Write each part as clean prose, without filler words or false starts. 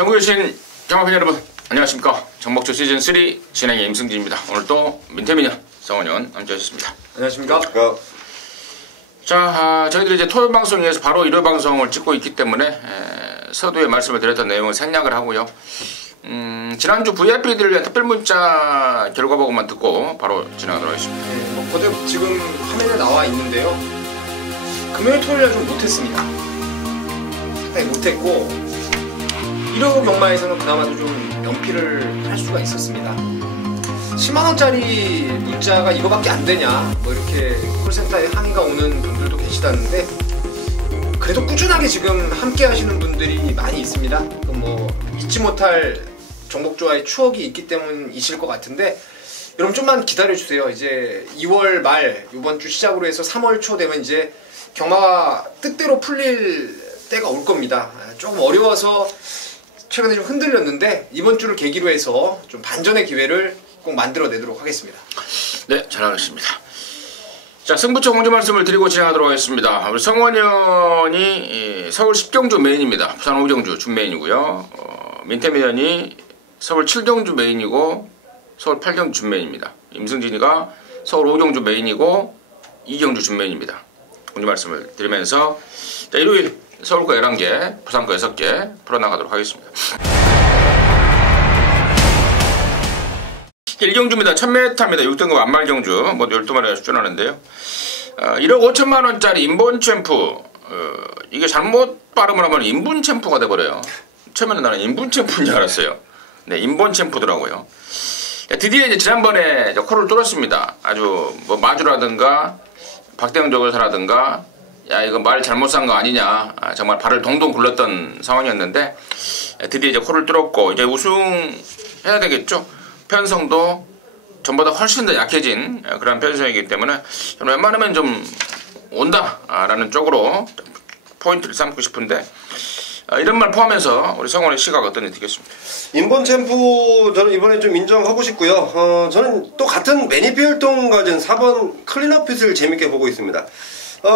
전국에 계신 경마팬 여러분 안녕하십니까. 정복주 시즌3 진행의 임승진입니다. 오늘 또 민태민이 성원현 함께하셨습니다. 안녕하십니까. 자, 저희들이 이제 토요일 방송에서 바로 일요일 방송을 찍고 있기 때문에 서두에 말씀을 드렸던 내용을 생략을 하고요. 지난주 VIP들을 위한 특별 문자 결과 보고만 듣고 바로 진행하도록 하겠습니다. 네, 거듭 지금 화면에 나와 있는데요. 금요일 토요일에 좀 못했습니다. 상당히 못했고 일요 경마에서는 그나마도 좀 명피를 할 수가 있었습니다. 10만원짜리 문자가 이거밖에 안 되냐 뭐 이렇게 콜센터에 항의가 오는 분들도 계시다는데 그래도 꾸준하게 지금 함께 하시는 분들이 많이 있습니다. 뭐 잊지 못할 정복주와의 추억이 있기 때문이실 것 같은데 여러분 좀만 기다려주세요. 이제 2월 말 이번 주 시작으로 해서 3월 초 되면 이제 경마가 뜻대로 풀릴 때가 올 겁니다. 조금 어려워서 최근에 좀 흔들렸는데 이번 주를 계기로 해서 좀 반전의 기회를 꼭 만들어내도록 하겠습니다. 네, 잘하겠습니다. 자, 승부처 공지 말씀을 드리고 진행하도록 하겠습니다. 우리 성원현이 서울 10경주 메인입니다. 부산 5경주 준 메인이고요. 민태민이 서울 7경주 메인이고 서울 8경주 준 메인입니다. 임승진이가 서울 5경주 메인이고 2경주 준 메인입니다. 공지 말씀을 드리면서 자, 일요일 서울 거 11개, 부산 거 6개 풀어나가도록 하겠습니다. 1경주입니다. 1000m입니다. 6등급 안말경주 모두 12마리가 출전하는데요. 1억 5천만원짜리 인본 챔프, 이게 잘못 발음을 하면 인분 챔프가 돼버려요. 처음에는 나는 인분 챔프인 줄 알았어요. 네, 인본 챔프더라고요. 드디어 이제 지난번에 코를 뚫었습니다. 아주 뭐 마주라든가 박대영 조교사라든가 야 이거 말 잘못 산 거 아니냐, 정말 발을 동동 굴렀던 상황이었는데 드디어 이제 코를 뚫었고 이제 우승해야 되겠죠. 편성도 전보다 훨씬 더 약해진 그런 편성이기 때문에 웬만하면 좀 온다라는 쪽으로 포인트를 삼고 싶은데 이런 말 포함해서 우리 성원의 시각 어떤지 듣겠습니다. 인본 챔프 저는 이번에 좀 인정하고 싶고요. 저는 또 같은 매니피 혈통 가진 4번 클린업핏을 재밌게 보고 있습니다.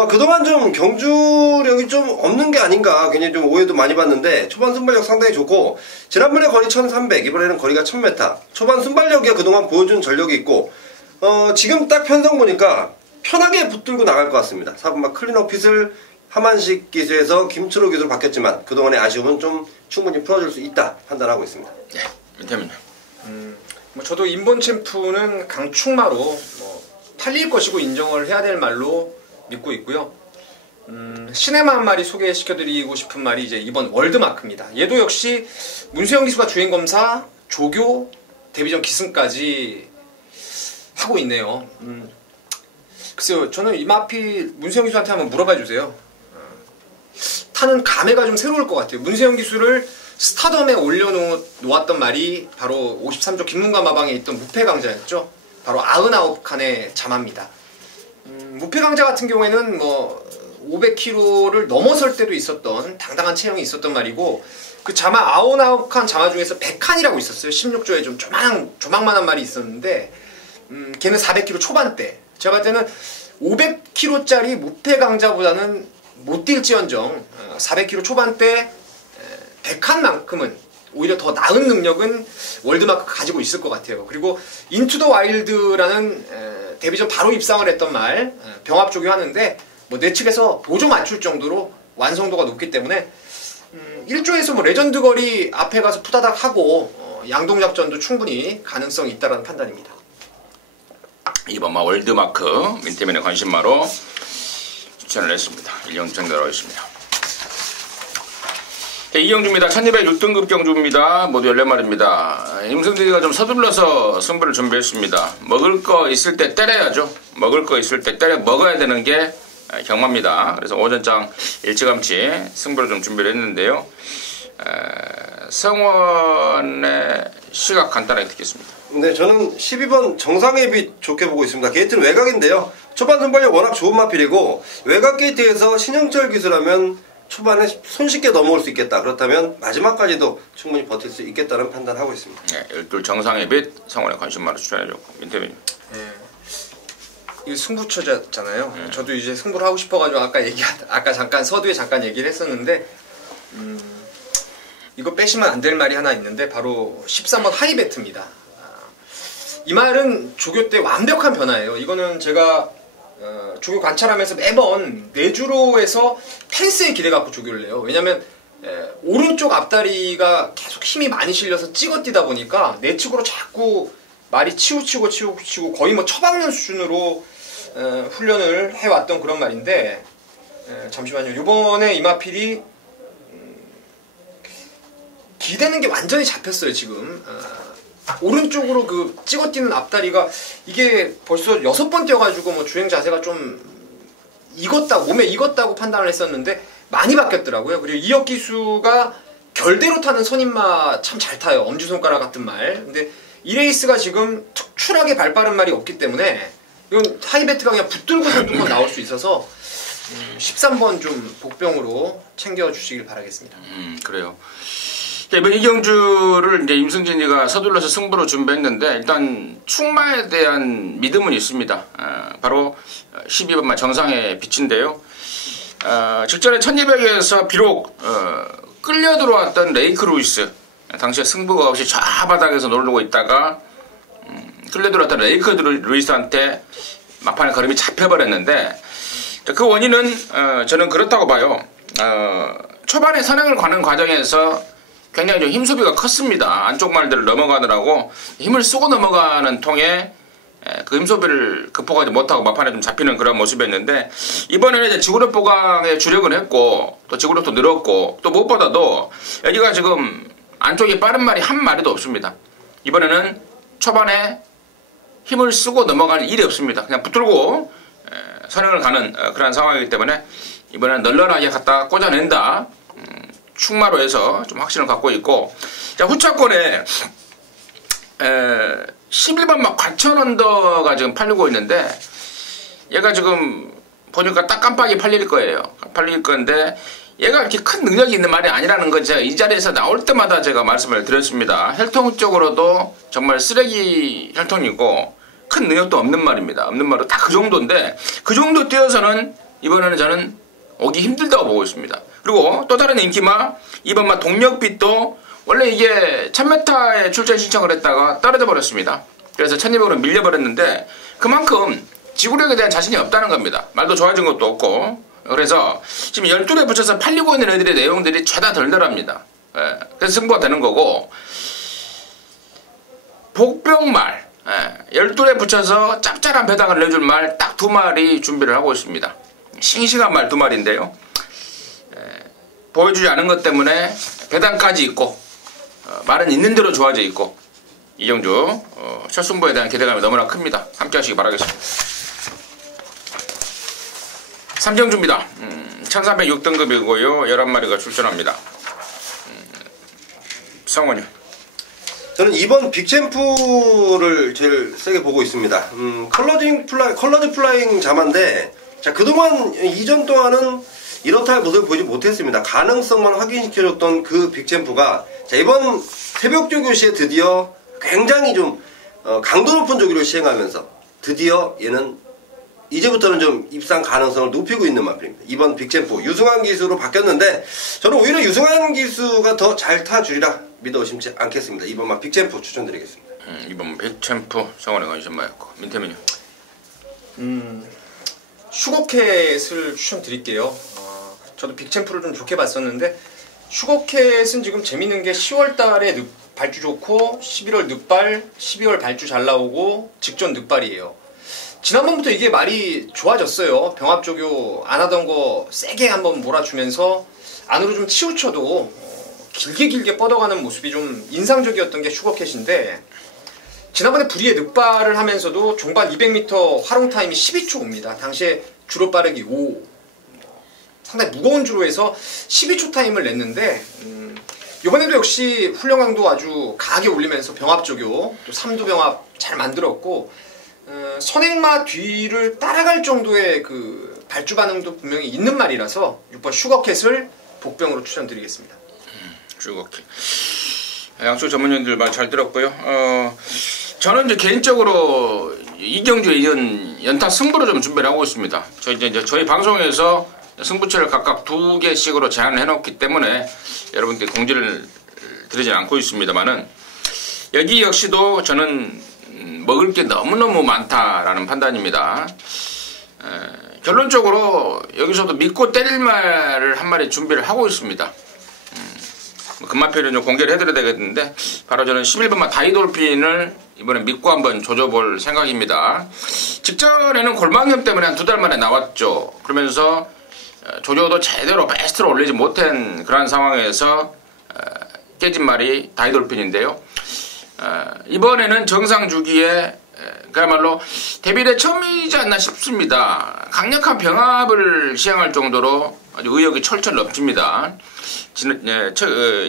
그동안 좀 경주력이 좀 없는 게 아닌가 굉장히 좀 오해도 많이 받는데 초반 순발력 상당히 좋고 지난번에 거리 1300 이번에는 거리가 1000m 초반 순발력이 그동안 보여준 전력이 있고 지금 딱 편성 보니까 편하게 붙들고 나갈 것 같습니다. 4번막 클린업핏을 하만식 기수에서 김철호 기수로 바뀌었지만 그동안의 아쉬움은 좀 충분히 풀어줄 수 있다 판단하고 있습니다. 네, 민태민. 뭐 저도 인본 챔프는 강충마로 뭐 팔릴 것이고 인정을 해야 될 말로 믿고 있고요. 시네마 한 마리 소개시켜드리고 싶은 말이 이제 이번 월드마크입니다. 얘도 역시 문수영 기수가 주행검사, 조교, 데뷔전 기승까지 하고 있네요. 글쎄요, 저는 이 마피 문수영 기수한테 한번 물어봐 주세요. 타는 감회가 좀 새로울 것 같아요. 문수영 기수를 스타덤에 올려놓았던 말이 바로 53조 김문관 마방에 있던 무패강자였죠. 바로 99칸의 자마입니다. 무패강자 같은 경우에는 뭐 500kg를 넘어설 때도 있었던 당당한 체형이 있었던 말이고 그 자마 99칸 자마 중에서 100칸이라고 있었어요. 16조에 좀 조망만한 말이 있었는데 걔는 400kg 초반대. 제가 볼 때는 500kg짜리 무패강자보다는 못 뛸지언정 400kg 초반대 100칸만큼은 오히려 더 나은 능력은 월드마크 가지고 있을 것 같아요. 그리고 인투 더 와일드라는 데뷔전 바로 입상을 했던 말 병합 조교하는데 뭐 내 측에서 보조 맞출 정도로 완성도가 높기 때문에 1조에서 뭐 레전드 거리 앞에 가서 푸다닥 하고 양동작전도 충분히 가능성이 있다는 판단입니다. 이번 월드마크 민태민의 관심마로 추천을 했습니다. 1경주 들어가겠습니다. 네, 2경주입니다. 1206등급 경주입니다. 모두 14마리입니다. 임승진이가 좀 서둘러서 승부를 준비했습니다. 먹을 거 있을 때 때려야죠. 먹을 거 있을 때 때려 먹어야 되는 게 경마입니다. 그래서 오전장 일찌감치 승부를 좀 준비를 했는데요. 성원의 시각 간단하게 듣겠습니다. 네, 저는 12번 정상의 빛 좋게 보고 있습니다. 게이트는 외곽인데요. 초반 순발력 워낙 좋은 마필이고 외곽 게이트에서 신영철 기수라면 초반에 손쉽게 넘어올 수 있겠다. 그렇다면 마지막까지도 충분히 버틸 수 있겠다는 판단하고 있습니다. 네, 12 정상의 빛 성원의 관심마로 추천해줬고 민태민. 네. 이게 승부처잖아요. 저도 이제 승부를 하고 싶어가지고 아까 잠깐 서두에 잠깐 얘기를 했었는데 이거 빼시면 안 될 말이 하나 있는데 바로 13번 하이베트입니다. 이 말은 조교 때 완벽한 변화예요. 이거는 제가 조교 관찰하면서 매번 내주로에서 펜스에 기대 갖고 조교를 해요. 왜냐면 오른쪽 앞다리가 계속 힘이 많이 실려서 찍어뛰다 보니까 내측으로 자꾸 말이 치우치고 거의 뭐 처박는 수준으로 훈련을 해왔던 그런 말인데 잠시만요. 이번에 이마필이 기대는 게 완전히 잡혔어요 지금. 오른쪽으로 그 찍어뛰는 앞다리가 이게 벌써 6번 뛰어가지고 뭐 주행 자세가 좀 익었다고 몸에 익었다고 판단을 했었는데 많이 바뀌었더라고요. 그리고 이역 기수가 결대로 타는 선임마 참 잘 타요. 엄지손가락 같은 말. 근데 이 레이스가 지금 특출하게 발 빠른 말이 없기 때문에 이건 하이베트가 그냥 붙들고서 무조건 나올 수 있어서 13번 좀 복병으로 챙겨주시길 바라겠습니다. 그래요. 이번 이경주를 이제 임승진이가 서둘러서 승부로 준비했는데 일단 충마에 대한 믿음은 있습니다. 바로 12번마 정상의 빛인데요. 직전에 1200에서 비록 끌려 들어왔던 레이크 루이스, 당시에 승부가 없이 좌바닥에서 놀고 있다가 끌려 들어왔던 레이크 루이스한테 막판에 걸음이 잡혀버렸는데 그 원인은 저는 그렇다고 봐요. 초반에 선행을 가는 과정에서 굉장히 좀 힘소비가 컸습니다. 안쪽 말들을 넘어가느라고 힘을 쓰고 넘어가는 통에 그 힘소비를 극복하지 못하고 막판에 좀 잡히는 그런 모습이었는데 이번에는 이제 지구력 보강에 주력을 했고 또 지구력도 늘었고 또 무엇보다도 여기가 지금 안쪽에 빠른 말이 한 마리도 없습니다. 이번에는 초반에 힘을 쓰고 넘어갈 일이 없습니다. 그냥 붙들고 선행을 가는 그런 상황이기 때문에 이번에는 널널하게 갖다 꽂아낸다. 충마로 해서 좀 확신을 갖고 있고 자, 후차권에 11번 막 관천 언더가 지금 팔리고 있는데 얘가 지금 보니까 딱 깜빡이 팔릴 거예요. 팔릴 건데 얘가 이렇게 큰 능력이 있는 말이 아니라는 건 제가 이 자리에서 나올 때마다 제가 말씀을 드렸습니다. 혈통 쪽으로도 정말 쓰레기 혈통이고 큰 능력도 없는 말입니다. 없는 말은 딱 그 정도인데 그 정도 뛰어서는 이번에는 저는 오기 힘들다고 보고 있습니다. 그리고 또 다른 인기마 2번마 동력빛도 원래 이게 1000m에 출전 신청을 했다가 떨어져 버렸습니다. 그래서 1200으로 밀려버렸는데 그만큼 지구력에 대한 자신이 없다는 겁니다. 말도 좋아진 것도 없고 그래서 지금 12에 붙여서 팔리고 있는 애들의 내용들이 죄다 덜덜합니다. 그래서 승부가 되는 거고 복병말 12에 붙여서 짭짤한 배당을 내줄 말 딱 2마리 준비를 하고 있습니다. 싱싱한 말 2마리인데요. 보여주지 않은 것 때문에 배당까지 있고 말은 있는 대로 좋아져 있고 이경주 첫 승부에 대한 기대감이 너무나 큽니다. 함께 하시기 바라겠습니다. 삼경주입니다. 1306등급이고요. 11마리가 출전합니다. 성원이 저는 이번 빅챔프를 제일 세게 보고 있습니다. 컬러즈 플라잉 자마인데 자, 그동안 이전 동안은 이렇다 할 모습을 보지 못했습니다. 가능성만 확인시켜줬던 그 빅챔프가 자, 이번 새벽 조교 시에 드디어 굉장히 좀 강도 높은 조교를 시행하면서 드디어 얘는 이제부터는 좀 입상 가능성을 높이고 있는 마필입니다. 이번 빅챔프 유승환 기수로 바뀌었는데 저는 오히려 유승환 기수가 더 잘 타주리라 믿어 의심치 않겠습니다. 이번만 빅챔프 추천드리겠습니다. 이번 빅챔프 성원에 관심마였고 민태민요. 슈거캣을 추천드릴게요. 저도 빅챔프를 좀 좋게 봤었는데 슈거캣은 지금 재밌는 게 10월달에 발주 좋고 11월 늑발, 12월 발주 잘 나오고 직전 늑발이에요. 지난번부터 이게 말이 좋아졌어요. 병합조교 안 하던 거 세게 한번 몰아주면서 안으로 좀 치우쳐도 길게 뻗어가는 모습이 좀 인상적이었던 게 슈거캣인데 지난번에 불의의 늑발을 하면서도 종반 200m 활용 타임이 12초입니다. 당시에 주로 빠르기 5 상당히 무거운 주로에서 12초 타임을 냈는데 이번에도 역시 훈련강도 아주 강하게 올리면서 병합조교 또 3두 병합 잘 만들었고 선행마 뒤를 따라갈 정도의 그 발주 반응도 분명히 있는 말이라서 6번 슈거캣을 복병으로 추천드리겠습니다. 슈거캣 양쪽 전문위원들 말 잘 들었고요. 저는 이제 개인적으로 이경주의 연타 승부로 좀 준비를 하고 있습니다. 저희 방송에서 승부처를 각각 2개씩으로 제한을 해놓기 때문에 여러분께 공지를 드리진 않고 있습니다만은 여기 역시도 저는 먹을 게 너무너무 많다라는 판단입니다. 결론적으로 여기서도 믿고 때릴 말을 한 마리 준비를 하고 있습니다. 금마표를 좀 공개를 해드려야 되겠는데 바로 저는 11번마 다이돌핀을 이번에 믿고 한번 조져볼 생각입니다. 직전에는 골망염 때문에 한 2달 만에 나왔죠. 그러면서 조져도 제대로 베스트로 올리지 못한 그런 상황에서 깨진 말이 다이돌핀인데요. 이번에는 정상 주기에 그야말로 데뷔대 처음이지 않나 싶습니다. 강력한 병합을 시행할 정도로 아주 의욕이 철철 넘칩니다.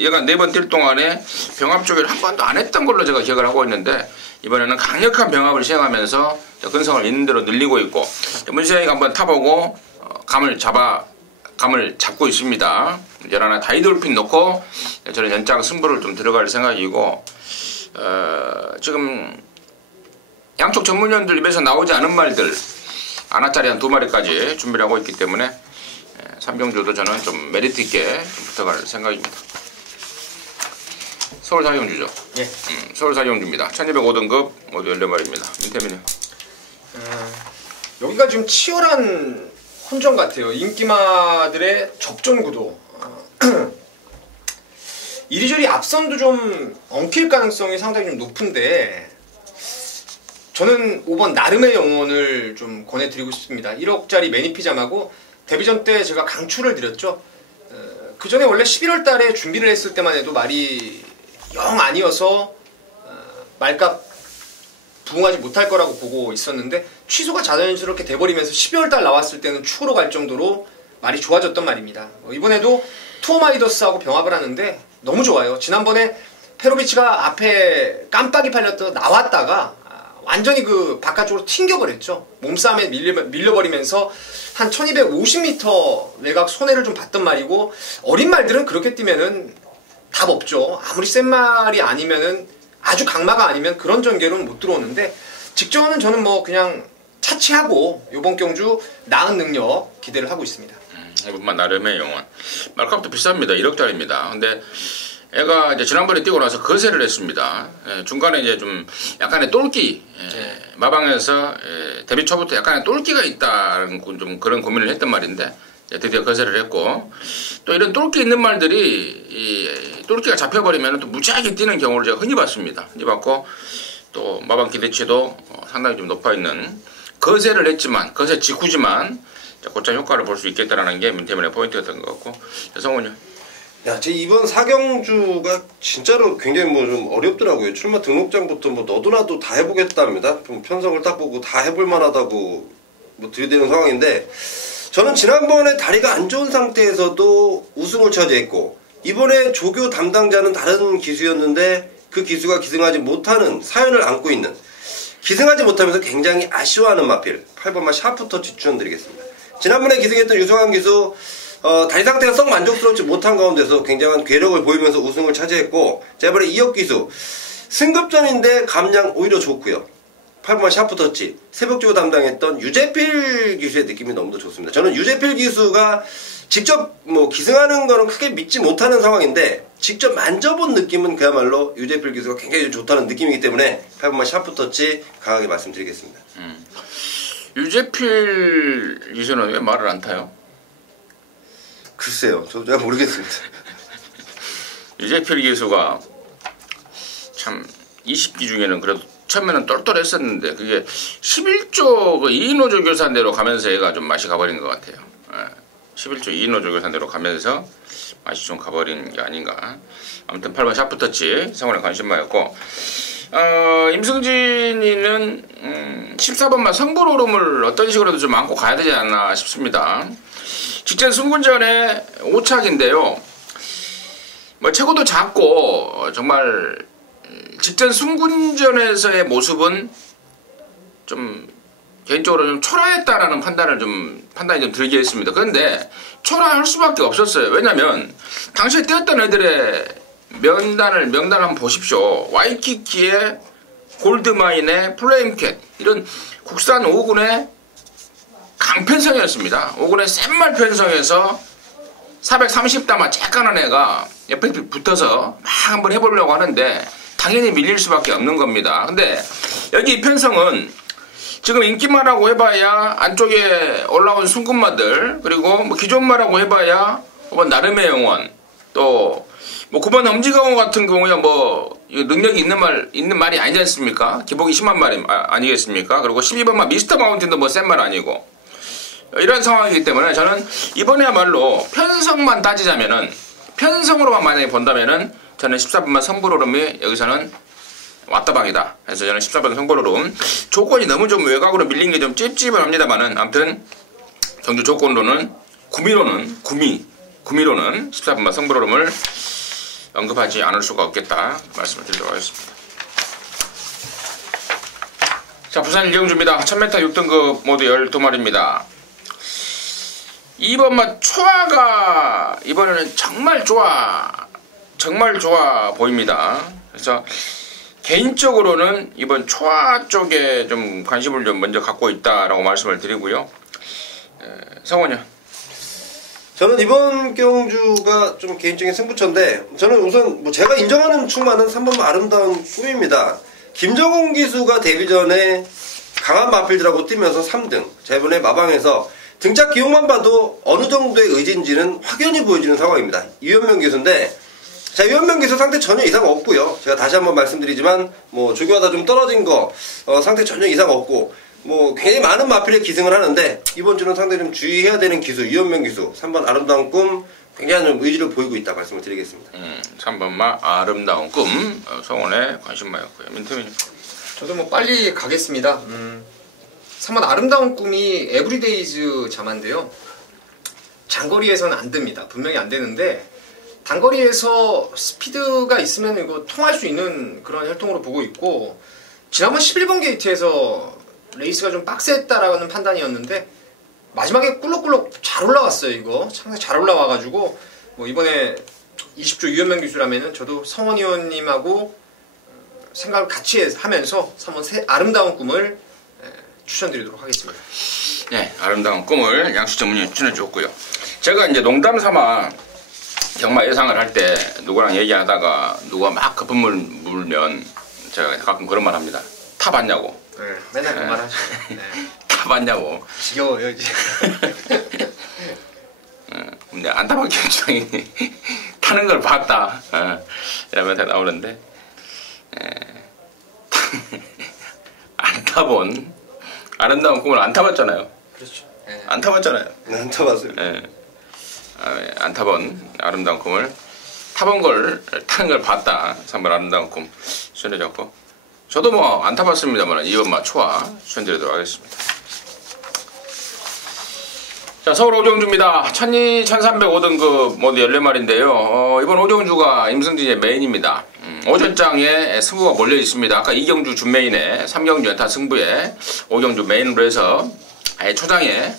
여간 4번 뛸 동안에 병합 조기를 한 번도 안 했던 걸로 제가 기억을 하고 있는데 이번에는 강력한 병합을 시행하면서 근성을 있는 대로 늘리고 있고 문세영이가 한번 타보고 감을 잡고 있습니다. 하나 다이돌핀 놓고 저는 연장 승부를 좀 들어갈 생각이고 지금 양쪽 전문위원들 입에서 나오지 않은 말들 아나짜리 한 2마리까지 준비를 하고 있기 때문에 삼경주도 저는 좀 메리트 있게 붙어갈 생각입니다. 서울 사경주죠. 예. 서울 사경주입니다. 1205등급 모두 14마리입니다. 민태민이요. 여기가 지금 치열한 혼전 같아요. 인기마들의 접전 구도. 이리저리 앞선도 좀 엉킬 가능성이 상당히 좀 높은데 저는 5번 나름의 영혼을 좀 권해드리고 싶습니다. 1억짜리 매니피잠하고 데뷔전 때 제가 강추를 드렸죠. 그 전에 원래 11월 달에 준비를 했을 때만 해도 말이 영 아니어서 말값 부응하지 못할 거라고 보고 있었는데 취소가 자연스럽게 돼버리면서 12월 달 나왔을 때는 축으로 갈 정도로 말이 좋아졌던 말입니다. 이번에도 투어마이더스하고 병합을 하는데 너무 좋아요. 지난번에 페로비치가 앞에 깜빡이 팔렸다가 나왔다가 완전히 그 바깥쪽으로 튕겨버렸죠. 몸싸움에 밀려버리면서 한 1250m 외곽 손해를 좀 봤던 말이고 어린 말들은 그렇게 뛰면은 답 없죠. 아무리 센 말이 아니면은 아주 강마가 아니면 그런 전개로는 못 들어오는데 직전은 저는 뭐 그냥 차치하고 요번 경주 나은 능력 기대를 하고 있습니다. 이번만 나름의 영혼 말값도 비쌉니다. 1억짜리입니다. 근데 애가 이제 지난번에 뛰고 나서 거세를 했습니다. 중간에 이제 좀 약간의 똘끼 마방에서 데뷔 초부터 약간의 똘끼가 있다는 좀 그런 고민을 했던 말인데 드디어 거세를 했고 또 이런 똘끼 있는 말들이 이 똘끼가 잡혀버리면 또 무지하게 뛰는 경우를 제가 흔히 봤습니다. 흔히 봤고 또 마방 기대치도 상당히 좀 높아 있는 거세를 했지만 거세 직후지만 곧장 효과를 볼 수 있겠다라는 게 민태민의 포인트였던 것 같고 성훈이요. 야, 제 이번 사경주가 진짜로 굉장히 뭐 좀 어렵더라고요. 출마 등록장부터 뭐 너도나도 다 해보겠답니다. 좀 편성을 딱 보고 다 해볼 만하다고 뭐 들이대는 상황인데 저는 지난번에 다리가 안 좋은 상태에서도 우승을 차지했고 이번에 조교 담당자는 다른 기수였는데 그 기수가 기승하지 못하는 사연을 안고 있는 기승하지 못하면서 굉장히 아쉬워하는 마필 8번마 샤프터치 추천드리겠습니다. 지난번에 기승했던 유성환 기수 다리 상태가 썩 만족스럽지 못한 가운데서 굉장한 괴력을 보이면서 우승을 차지했고 자 이번에 2억 기수 승급전인데 감량 오히려 좋고요. 8번마 샤프터치 새벽조교 담당했던 유재필 기수의 느낌이 너무도 좋습니다. 저는 유재필 기수가 직접 뭐 기승하는 거는 크게 믿지 못하는 상황인데 직접 만져본 느낌은 그야말로 유재필 기수가 굉장히 좋다는 느낌이기 때문에 8번마 샤프터치 강하게 말씀드리겠습니다. 유재필 기수는 왜 말을 안 타요? 글쎄요, 저도 잘 모르겠습니다. 유재필 기수가 참 20기 중에는 그래도 처음에는 똘똘했었는데 그게 11조 그 이인호조 교사대로 가면서 얘가 좀 맛이 가버린 것 같아요. 11조 이인호조 교사대로 가면서 맛이 좀 가버린 게 아닌가. 아무튼 8번 샤프터치 성원에 관심마였고 임승진이는 14번만 성불오름을 어떤 식으로도 좀 안고 가야 되지 않나 싶습니다. 직전 승군전에 5착인데요. 뭐 체구도 작고 정말 직전 승군전에서의 모습은 좀 개인적으로 좀 초라했다라는 판단이 좀 들게 했습니다. 그런데 초라할 수밖에 없었어요. 왜냐면 당시에 뛰었던 애들의 명단 한번 보십시오. 와이키키의 골드마인의 플레임캣 이런 국산 5군의 강편성이었습니다. 5군의 센말 편성에서 430담아 쬐까는 애가 옆에 붙어서 막 한번 해보려고 하는데 당연히 밀릴 수밖에 없는 겁니다. 근데 여기 이편성은 지금 인기마라고 해봐야 안쪽에 올라온 순금마들, 그리고 뭐 기존마라고 해봐야 뭐 나름의 영원, 또 뭐 9번 엄지강호 같은 경우에 뭐 능력이 있는 말이 아니지 않습니까? 기복이 심한 말이 아니겠습니까? 그리고 12번마 미스터 마운틴도 뭐 센 말 아니고, 이런 상황이기 때문에 저는 이번에야말로 편성만 따지자면은, 편성으로만 만약에 본다면은 저는 14번마 성불오름이 여기서는 왔다방이다. 그래서 저는 14번 성불오름, 조건이 너무 좀 외곽으로 밀린 게 좀 찝찝은 합니다만은, 아무튼 경주 조건으로는 구미로는 14번마 성불오름을 언급하지 않을 수가 없겠다 말씀을 드리도록 하겠습니다. 자, 부산 일경주입니다. 1000m 6등급 모두 12마리입니다. 2번마 초아가 이번에는 정말 좋아 보입니다. 그래서 개인적으로는 이번 초아 쪽에 좀 관심을 좀 먼저 갖고 있다라고 말씀을 드리고요. 성원이요. 저는 이번 경주가 좀 개인적인 승부처인데, 저는 우선 뭐 제가 인정하는 충만은 3번마 아름다운 꿈입니다. 김정훈 기수가 데뷔 전에 강한 마필드라고 뛰면서 3등, 저번에 마방에서 등짝 기록만 봐도 어느 정도의 의지인지는 확연히 보여지는 상황입니다. 유현명 기수인데, 자, 유현명 기수 상태 전혀 이상 없고요. 제가 다시 한번 말씀드리지만 뭐 조교하다 좀 떨어진 거 상태 전혀 이상 없고, 뭐 굉장히 많은 마필에 기승을 하는데, 이번 주는 상당히 좀 주의해야 되는 기수, 유현명 기수 3번 아름다운 꿈 굉장히 좀 의지를 보이고 있다 말씀을 드리겠습니다. 3번마 아름다운 꿈, 성원에 관심마였고요. 민태민. 저도 뭐 빨리 가겠습니다. 3번 아름다운 꿈이 에브리데이즈 자만데요. 장거리에서는 안 됩니다. 분명히 안 되는데, 단거리에서 스피드가 있으면 이거 통할 수 있는 그런 혈통으로 보고 있고, 지난번 11번 게이트에서 레이스가 좀 빡셌다라는 판단이었는데 마지막에 꿀럭꿀럭 잘 올라왔어요. 이거 상당히 잘 올라와가지고 뭐 이번에 20조 유현명 기수라면은 저도 성원 의원님하고 생각을 같이 하면서 3번 아름다운 꿈을 추천드리도록 하겠습니다. 네, 아름다운 꿈을 양수 전문이 추천해 주었고요. 제가 이제 농담 삼아 경마 예상을 할 때 누구랑 얘기하다가 누가 막 거품을 물면 제가 가끔 그런 말 합니다. 타 봤냐고. 네, 맨날 그 말 하시죠. 네. 타 봤냐고. 지겨워요 이제. 근데 안타깝게 주장이 타는 걸 봤다. 이러면서 나오는데, 안 타본 아름다운 꿈을 안 타봤잖아요. 그렇죠. 네. 안 타봤잖아요. 안 타봤어요. 안 타본 아름다운 꿈을 타본 걸 타는 걸 봤다. 3번 아름다운 꿈 추천해줬고, 저도 뭐 안 타봤습니다만 2번마 초아 추천드리도록 하겠습니다. 자, 서울 오정주입니다. 1200, 1305등급 모두 14마리인데요. 이번 오정주가 임승진의 메인입니다. 오전장에 승부가 몰려 있습니다. 아까 2경주 준메인에 3경주 연타 승부에 오경주 메인으로 해서 아예 초장에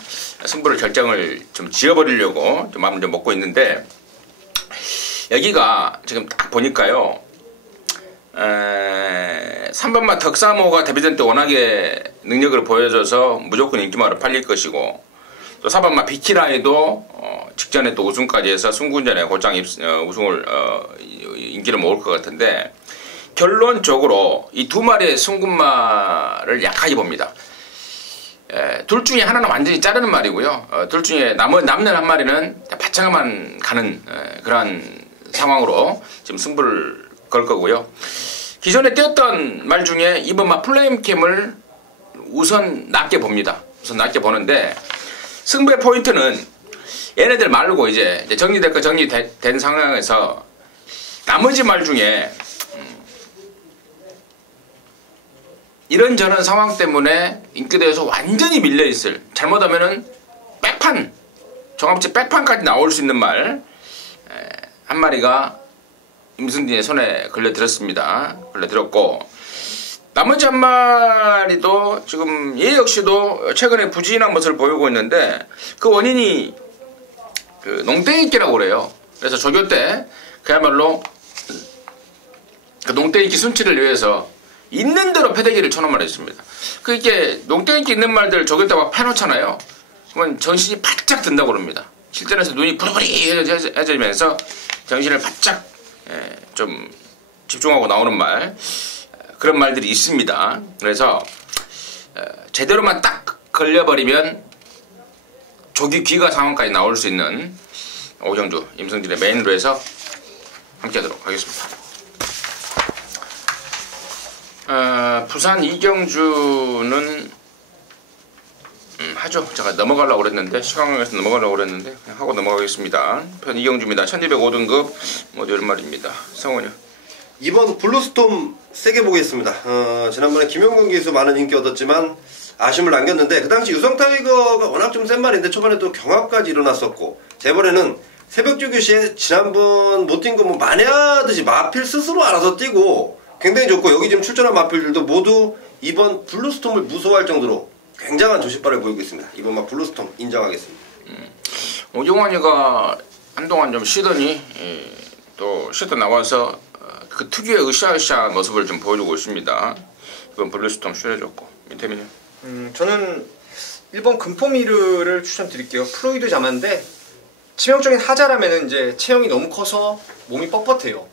승부를 결정을 좀 지어버리려고 좀 마음을 좀 먹고 있는데, 여기가 지금 딱 보니까요, 3번마 덕사모가 데뷔전 때 워낙에 능력을 보여줘서 무조건 인기마로 팔릴 것이고, 또 4번마 비키라이도 직전에 또 우승까지 해서 승군전에 곧장 우승을 인기를 모을 것 같은데, 결론적으로 이 두 마리의 승군마를 약하게 봅니다. 둘 중에 하나는 완전히 자르는 말이고요. 둘 중에 남는 한 마리는 바짝만 가는 그러한 상황으로 지금 승부를 걸 거고요. 기존에 뛰었던 말 중에 2번마 플레임캠을 우선 낮게 봅니다. 우선 낮게 보는데, 승부의 포인트는 얘네들 말고 이제 정리될 거 정리된 상황에서 나머지 말 중에 이런저런 상황 때문에 인기대에서 완전히 밀려있을, 잘못하면은 백판, 종합지 백판까지 나올 수 있는 말 한 마리가 임승진의 손에 걸려들었습니다. 걸려들었고, 나머지 한 마리도 지금 얘 역시도 최근에 부진한 모습을 보이고 있는데, 그 원인이 그 농땡이끼라고 그래요. 그래서 조교 때 그야말로 그 농땡이끼 순치를 위해서 있는 대로 패대기를 쳐놓은 했습니다. 그게 농땡이끼 있는 말들 조교 때 막 패놓잖아요. 그러면 정신이 바짝 든다고 그럽니다. 실전에서 눈이 부리부리해지면서 정신을 바짝 좀 집중하고 나오는 말, 그런 말들이 있습니다. 그래서 제대로만 딱 걸려버리면 조기 귀가 상황까지 나올 수 있는 오정주, 임성진의 메인으로 해서 함께하도록 하겠습니다. 부산 이경주는 하죠. 제가 넘어가려고 그랬는데, 시간에서 넘어가려고 그랬는데 그냥 하고 넘어가겠습니다. 편 이경주입니다. 1205등급 모두 연말입니다. 성훈이요. 이번 블루스톰 세게 보겠습니다. 지난번에 김용근 기수 많은 인기 얻었지만 아쉬움을 남겼는데, 그 당시 유성 타이거가 워낙 좀 센 말인데 초반에 또 경합까지 일어났었고, 재번에는 새벽 조교시에 지난번 못 뛴 거 뭐 마냐듯이 마필 스스로 알아서 뛰고 굉장히 좋고, 여기 지금 출전한 마필들도 모두 이번 블루스톰을 무서워할 정도로 굉장한 조식발을 보이고 있습니다. 이번 막 블루스톰 인정하겠습니다. 오종환이가 한동안 좀 쉬더니 또 쉬다 나와서 그 특유의 으쌰으쌰한 모습을 좀 보여주고 있습니다. 이번 블루스톰 쉬어줬고. 민태민요? 저는 1번 금포미르를 추천드릴게요. 플로이드 자마인데 치명적인 하자라면은 이제 체형이 너무 커서 몸이 뻣뻣해요.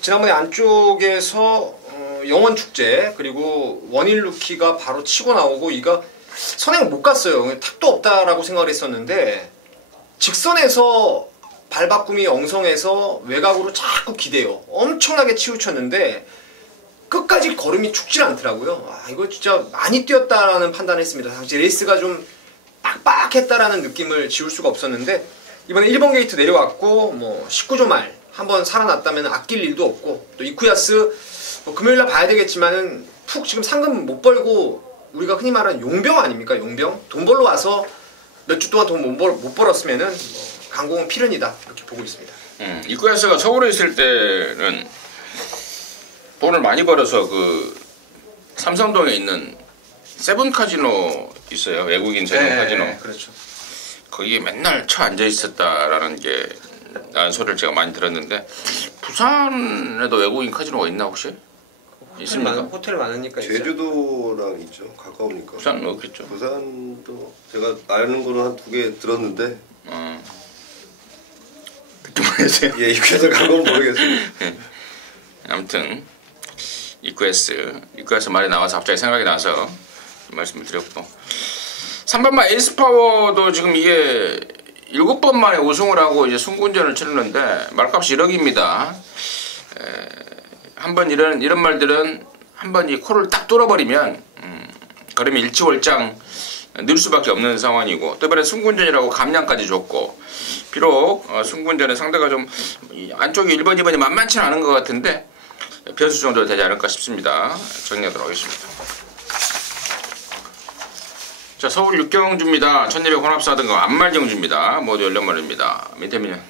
지난번에 안쪽에서 영원 축제 그리고 원일 루키가 바로 치고 나오고, 이가 선행 못 갔어요. 탁도 없다라고 생각을 했었는데 직선에서 발바꿈이 엉성해서 외곽으로 자꾸 기대요. 엄청나게 치우쳤는데 끝까지 걸음이 죽질 않더라고요. 이거 진짜 많이 뛰었다라는 판단을 했습니다. 당시 레이스가 좀 빡빡했다라는 느낌을 지울 수가 없었는데, 이번에 1번 게이트 내려왔고 뭐 19조 말 한번 살아났다면 아낄 일도 없고, 또 이쿠야스 뭐 금요일날 봐야 되겠지만은 푹 지금 상금 못 벌고, 우리가 흔히 말하는 용병 아닙니까? 용병? 돈 벌러 와서 몇 주 동안 돈 못 벌었으면은 뭐 강공은 필연이다, 이렇게 보고 있습니다. 이쿠야스가 서울에 있을 때는 돈을 많이 벌어서 그 삼성동에 있는 세븐 카지노 있어요. 외국인 세븐 카지노. 그렇죠. 거기에 맨날 쳐 앉아 있었다라는 게 나는 소리를 제가 많이 들었는데, 부산에도 외국인 카지노가 있나 혹시? 있습니까? 호텔 많으니까 제주도랑 있죠. 가까우니까. 부산은 없겠죠. 부산도 제가 아는 거는 한 2개 들었는데. 듣기만 했어요. 예, 이쿠에서 간 건 모르겠습니다. 아무튼 이쿠에스 말이 나와서 갑자기 생각이 나서 말씀을 드렸고, 3번마 에이스파워도 지금 이게 7번 만에 우승을 하고 이제 승군전을 치르는데 말값이 1억입니다. 한번 이런 말들은 한번 이 코를 딱 뚫어버리면 걸음이 일치월장 늘 수밖에 없는 상황이고, 또 이번에 승군전이라고 감량까지 줬고, 비록 승군전의 상대가 좀 안쪽에 1번, 2번이 만만치는 않은 것 같은데 변수 정도 되지 않을까 싶습니다. 정리하도록 하겠습니다. 자, 서울 육경주입니다. 1200 혼합사 등급 안말경주입니다. 모두 연령말입니다. 민태민은?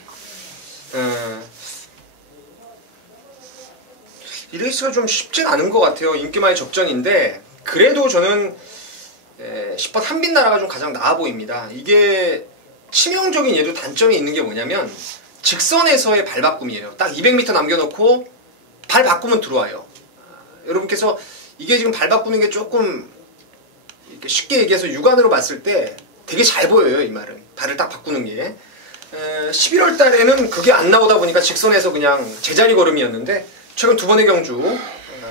이 레이스가 좀 쉽진 않은 것 같아요. 인기만의 접전인데, 그래도 저는 10번 한빛나라가 좀 가장 나아 보입니다. 이게 치명적인 얘도 단점이 있는 게 뭐냐면 직선에서의 발바꿈이에요. 딱 200m 남겨놓고 발 바꾸면 들어와요. 여러분께서 이게 지금 발 바꾸는 게 조금 쉽게 얘기해서 육안으로 봤을 때 되게 잘 보여요. 이 말은 발을 딱 바꾸는 게. 11월 달에는 그게 안 나오다 보니까 직선에서 그냥 제자리 걸음이었는데, 최근 2번의 경주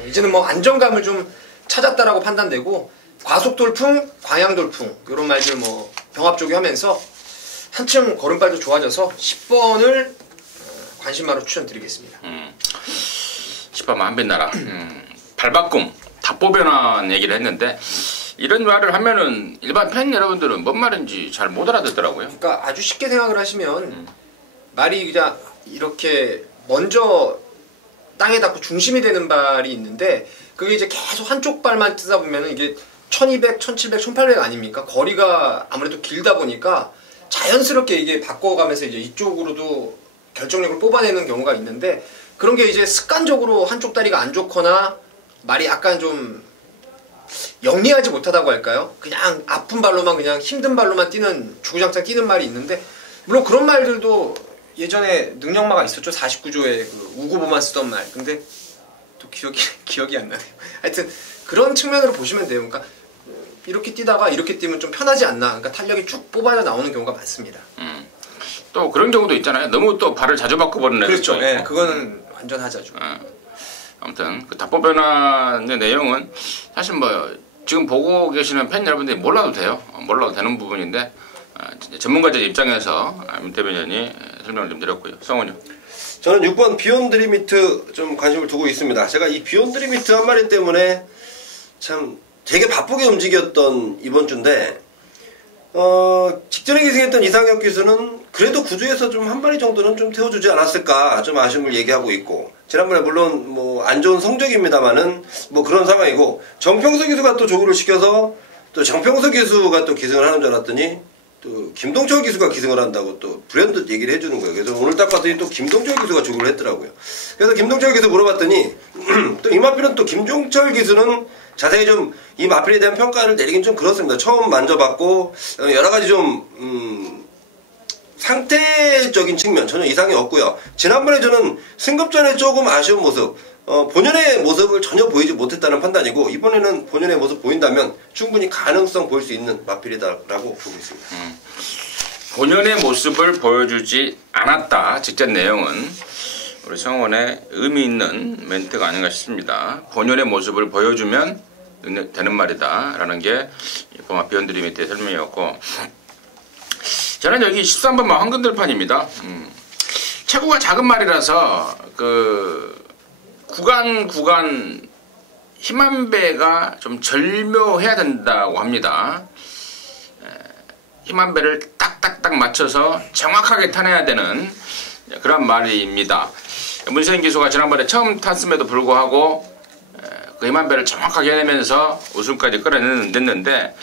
이제는 뭐 안정감을 좀 찾았다라고 판단되고, 과속 돌풍, 광양 돌풍 이런 말들 뭐 병합 쪽이 하면서 한층 걸음발도 좋아져서 10번을 관심마로 추천드리겠습니다. 10번 한빛나라. 발바꿈 답보변환 얘기를 했는데, 이런 말을 하면은 일반 팬 여러분들은 뭔 말인지 잘 못 알아듣더라고요. 그러니까 아주 쉽게 생각을 하시면 말이 그냥 이렇게 먼저 땅에 닿고 중심이 되는 발이 있는데, 그게 이제 계속 한쪽 발만 뜨다 보면은 이게 1200, 1700, 1800 아닙니까? 거리가 아무래도 길다 보니까 자연스럽게 이게 바꿔가면서 이제 이쪽으로도 결정력을 뽑아내는 경우가 있는데, 그런 게 이제 습관적으로 한쪽 다리가 안 좋거나 말이 약간 좀 영리하지 못하다고 할까요? 그냥 아픈 발로만, 그냥 힘든 발로만 뛰는, 주구장창 뛰는 말이 있는데, 물론 그런 말들도 예전에 능력마가 있었죠. 49조에 그 우고보만 쓰던 말. 근데 또 기억이 안 나네요. 하여튼 그런 측면으로 보시면 돼요. 그러니까 이렇게 뛰다가 이렇게 뛰면 좀 편하지 않나. 그러니까 탄력이 쭉 뽑아져 나오는 경우가 많습니다. 또 그런 경우도 있잖아요. 너무 또 발을 자주 바꿔버리는 애들. 그렇죠. 예, 그거는 완전 하자죠. 아무튼 그 답보 변환의 내용은 사실 뭐 지금 보고 계시는 팬 여러분들이 몰라도 돼요. 몰라도 되는 부분인데 전문가들 입장에서 민 대변인이 설명을 좀 드렸고요. 성훈이요. 저는 6번 비욘드 리미트 좀 관심을 두고 있습니다. 제가 이 비욘드 리미트 한 마리 때문에 참 되게 바쁘게 움직였던 이번 주인데 직전에 기승했던 이상혁 기수는 그래도 구주에서 좀 한 마리 정도는 좀 태워주지 않았을까 좀 아쉬움을 얘기하고 있고, 지난번에 물론 뭐 안 좋은 성적입니다만은 뭐 그런 상황이고, 정평석 기수가 또 조구를 시켜서 또 정평석 기수가 또 기승을 하는 줄 알았더니 또 김동철 기수가 기승을 한다고 또 브랜드 얘기를 해주는 거예요. 그래서 오늘 딱 봤더니 또 김동철 기수가 조구를 했더라고요. 그래서 김동철 기수 물어봤더니 또 이마필은 또 김종철 기수는 자세히 좀 이 마필에 대한 평가를 내리긴 좀 그렇습니다. 처음 만져봤고 여러 가지 좀 상태적인 측면 전혀 이상이 없고요. 지난번에 저는 승급전에 조금 아쉬운 모습, 본연의 모습을 전혀 보이지 못했다는 판단이고, 이번에는 본연의 모습 보인다면 충분히 가능성 보일 수 있는 마필이다라고 보고 있습니다. 본연의 모습을 보여주지 않았다. 직전 내용은 우리 성원의 의미 있는 멘트가 아닌가 싶습니다. 본연의 모습을 보여주면 되는 말이다 라는 게 보마 비욘드 리미트의 설명이었고, 저는 여기 13번 황금들판입니다. 체구가 작은 말이라서 그 구간 힘한배가 좀 절묘해야 된다고 합니다. 힘한배를 딱딱딱 맞춰서 정확하게 타내야 되는 그런 말입니다. 문세인 기수가 지난번에 처음 탔음에도 불구하고 그 힘한배를 정확하게 해내면서 우승까지 끌어냈는데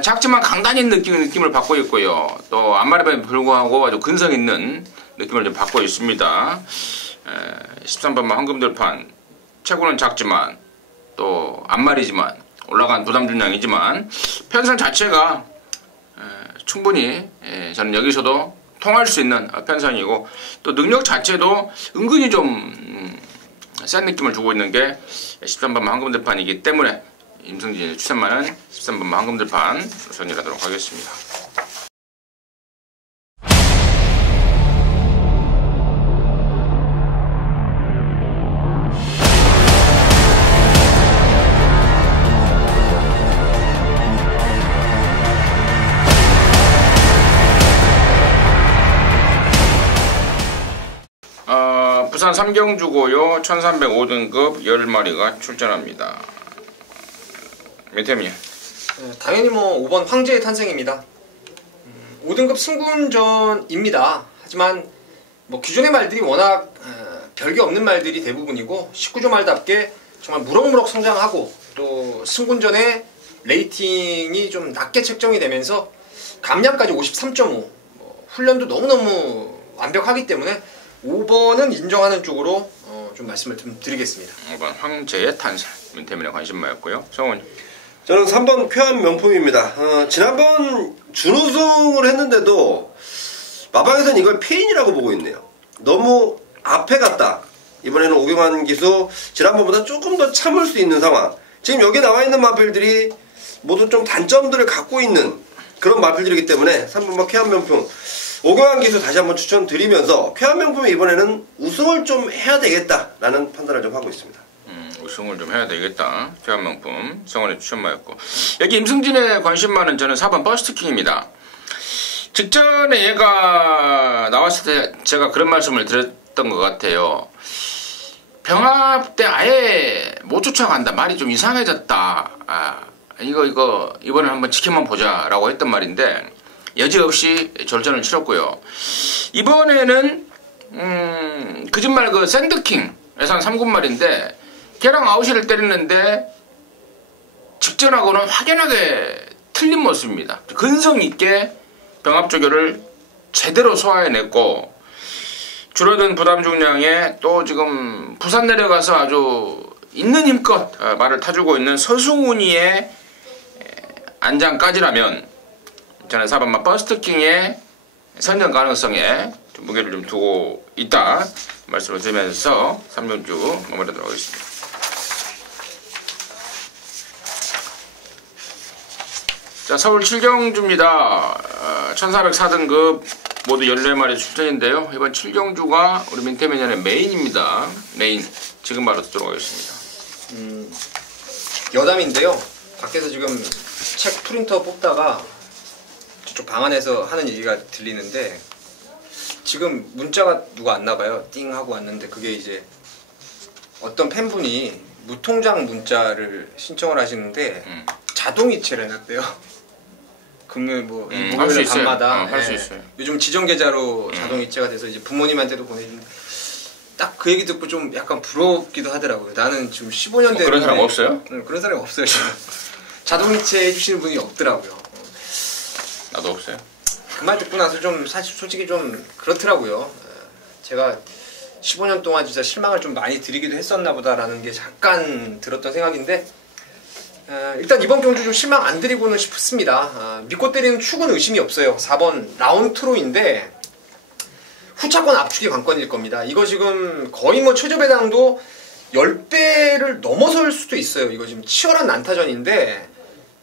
작지만 강단 있는 느낌을 받고 있고요. 또 앞마리에 불구하고 아주 근성 있는 느낌을 좀 받고 있습니다. 13번만 황금들판, 체구는 작지만 또 앞마리지만 올라간 부담 중량이지만 편성 자체가 충분히 저는 여기서도 통할 수 있는 편성이고, 또 능력 자체도 은근히 좀 센 느낌을 주고 있는 게 13번만 황금들판이기 때문에 임승진의 추천만은 13번만 황금들판 우선이라도록 하겠습니다. 부산 삼경주고요. 1305등급 10마리가 출전합니다. 메테미야. 당연히 뭐 5번 황제의 탄생입니다. 5등급 승군전입니다. 하지만 뭐 기존의 말들이 워낙 별게 없는 말들이 대부분이고 19조 말답게 정말 무럭무럭 성장하고 또 승군전의 레이팅이 좀 낮게 책정이 되면서 감량까지 53.5, 훈련도 너무너무 완벽하기 때문에 5번은 인정하는 쪽으로 좀 말씀을 좀 드리겠습니다. 5번 황제의 탄생, 민태민의 관심마였고요. 성훈이. 저는 3번 쾌한 명품입니다. 지난번 준우승을 했는데도 마방에서는 이걸 페인이라고 보고 있네요. 너무 앞에 갔다. 이번에는 오경환 기수 지난번보다 조금 더 참을 수 있는 상황. 지금 여기 나와 있는 마필들이 모두 좀 단점들을 갖고 있는 그런 마필들이기 때문에 3번 쾌한 명품 오경환 기수 다시 한번 추천드리면서 쾌한 명품이 이번에는 우승을 좀 해야 되겠다라는 판단을 좀 하고 있습니다. 우승을 좀 해야 되겠다. 쾌한 명품 성원의 추천마였고, 여기 임승진의 관심만은 저는 4번 버스트킹입니다. 직전에 얘가 나왔을 때 제가 그런 말씀을 드렸던 것 같아요. 병합 때 아예 못 쫓아간다. 말이 좀 이상해졌다. 이거 이번에 한번 지켜만 보자 라고 했던 말인데 여지없이 절전을 치렀고요. 이번에는 그짓말 그 샌드킹 예상 3군 말인데 걔랑 아웃을 때리는데 직전하고는 확연하게 틀린 모습입니다. 근성 있게 병합 조교를 제대로 소화해냈고, 줄어든 부담 중량에 또 지금 부산 내려가서 아주 있는 힘껏 말을 타주고 있는 서승훈이의 안장까지라면 저는 4번만 버스트킹의 선전 가능성에 좀 무게를 좀 두고 있다 말씀을 드리면서 3경주 마무리하도록 하겠습니다. 자, 서울 7경주입니다. 1404등급 모두 14마리 출전인데요. 이번 7경주가 우리 민태민연의 메인입니다. 메인. 지금 바로 듣도록 하겠습니다. 여담인데요. 밖에서 지금 책 프린터 뽑다가 저쪽 방 안에서 하는 얘기가 들리는데 지금 문자가 누가 왔나봐요. 띵 하고 왔는데 그게 이제 어떤 팬분이 무통장 문자를 신청을 하시는데 자동이체를 해놨대요. 금요일 뭐 목요일 밤마다 할 수 있어요. 요즘 지정 계좌로 자동이체가 돼서 이제 부모님한테도 보내주는데 딱 그 얘기 듣고 좀 약간 부럽기도 하더라고요. 나는 지금 15년 됐는데 그런 사람 없어요? 그런 사람이 없어요. 지금. 자동이체 해주시는 분이 없더라고요. 나도 없어요. 그 말 듣고 나서 좀 사실 솔직히 좀 그렇더라고요. 제가 15년 동안 진짜 실망을 좀 많이 드리기도 했었나 보다라는 게 잠깐 들었던 생각인데 일단 이번 경주 좀 실망 안 드리고는 싶습니다. 믿고 때리는 축은 의심이 없어요. 4번 라운트로인데 후차권 압축이 관건일 겁니다. 이거 지금 거의 뭐 최저 배당도 10배를 넘어설 수도 있어요. 이거 지금 치열한 난타전인데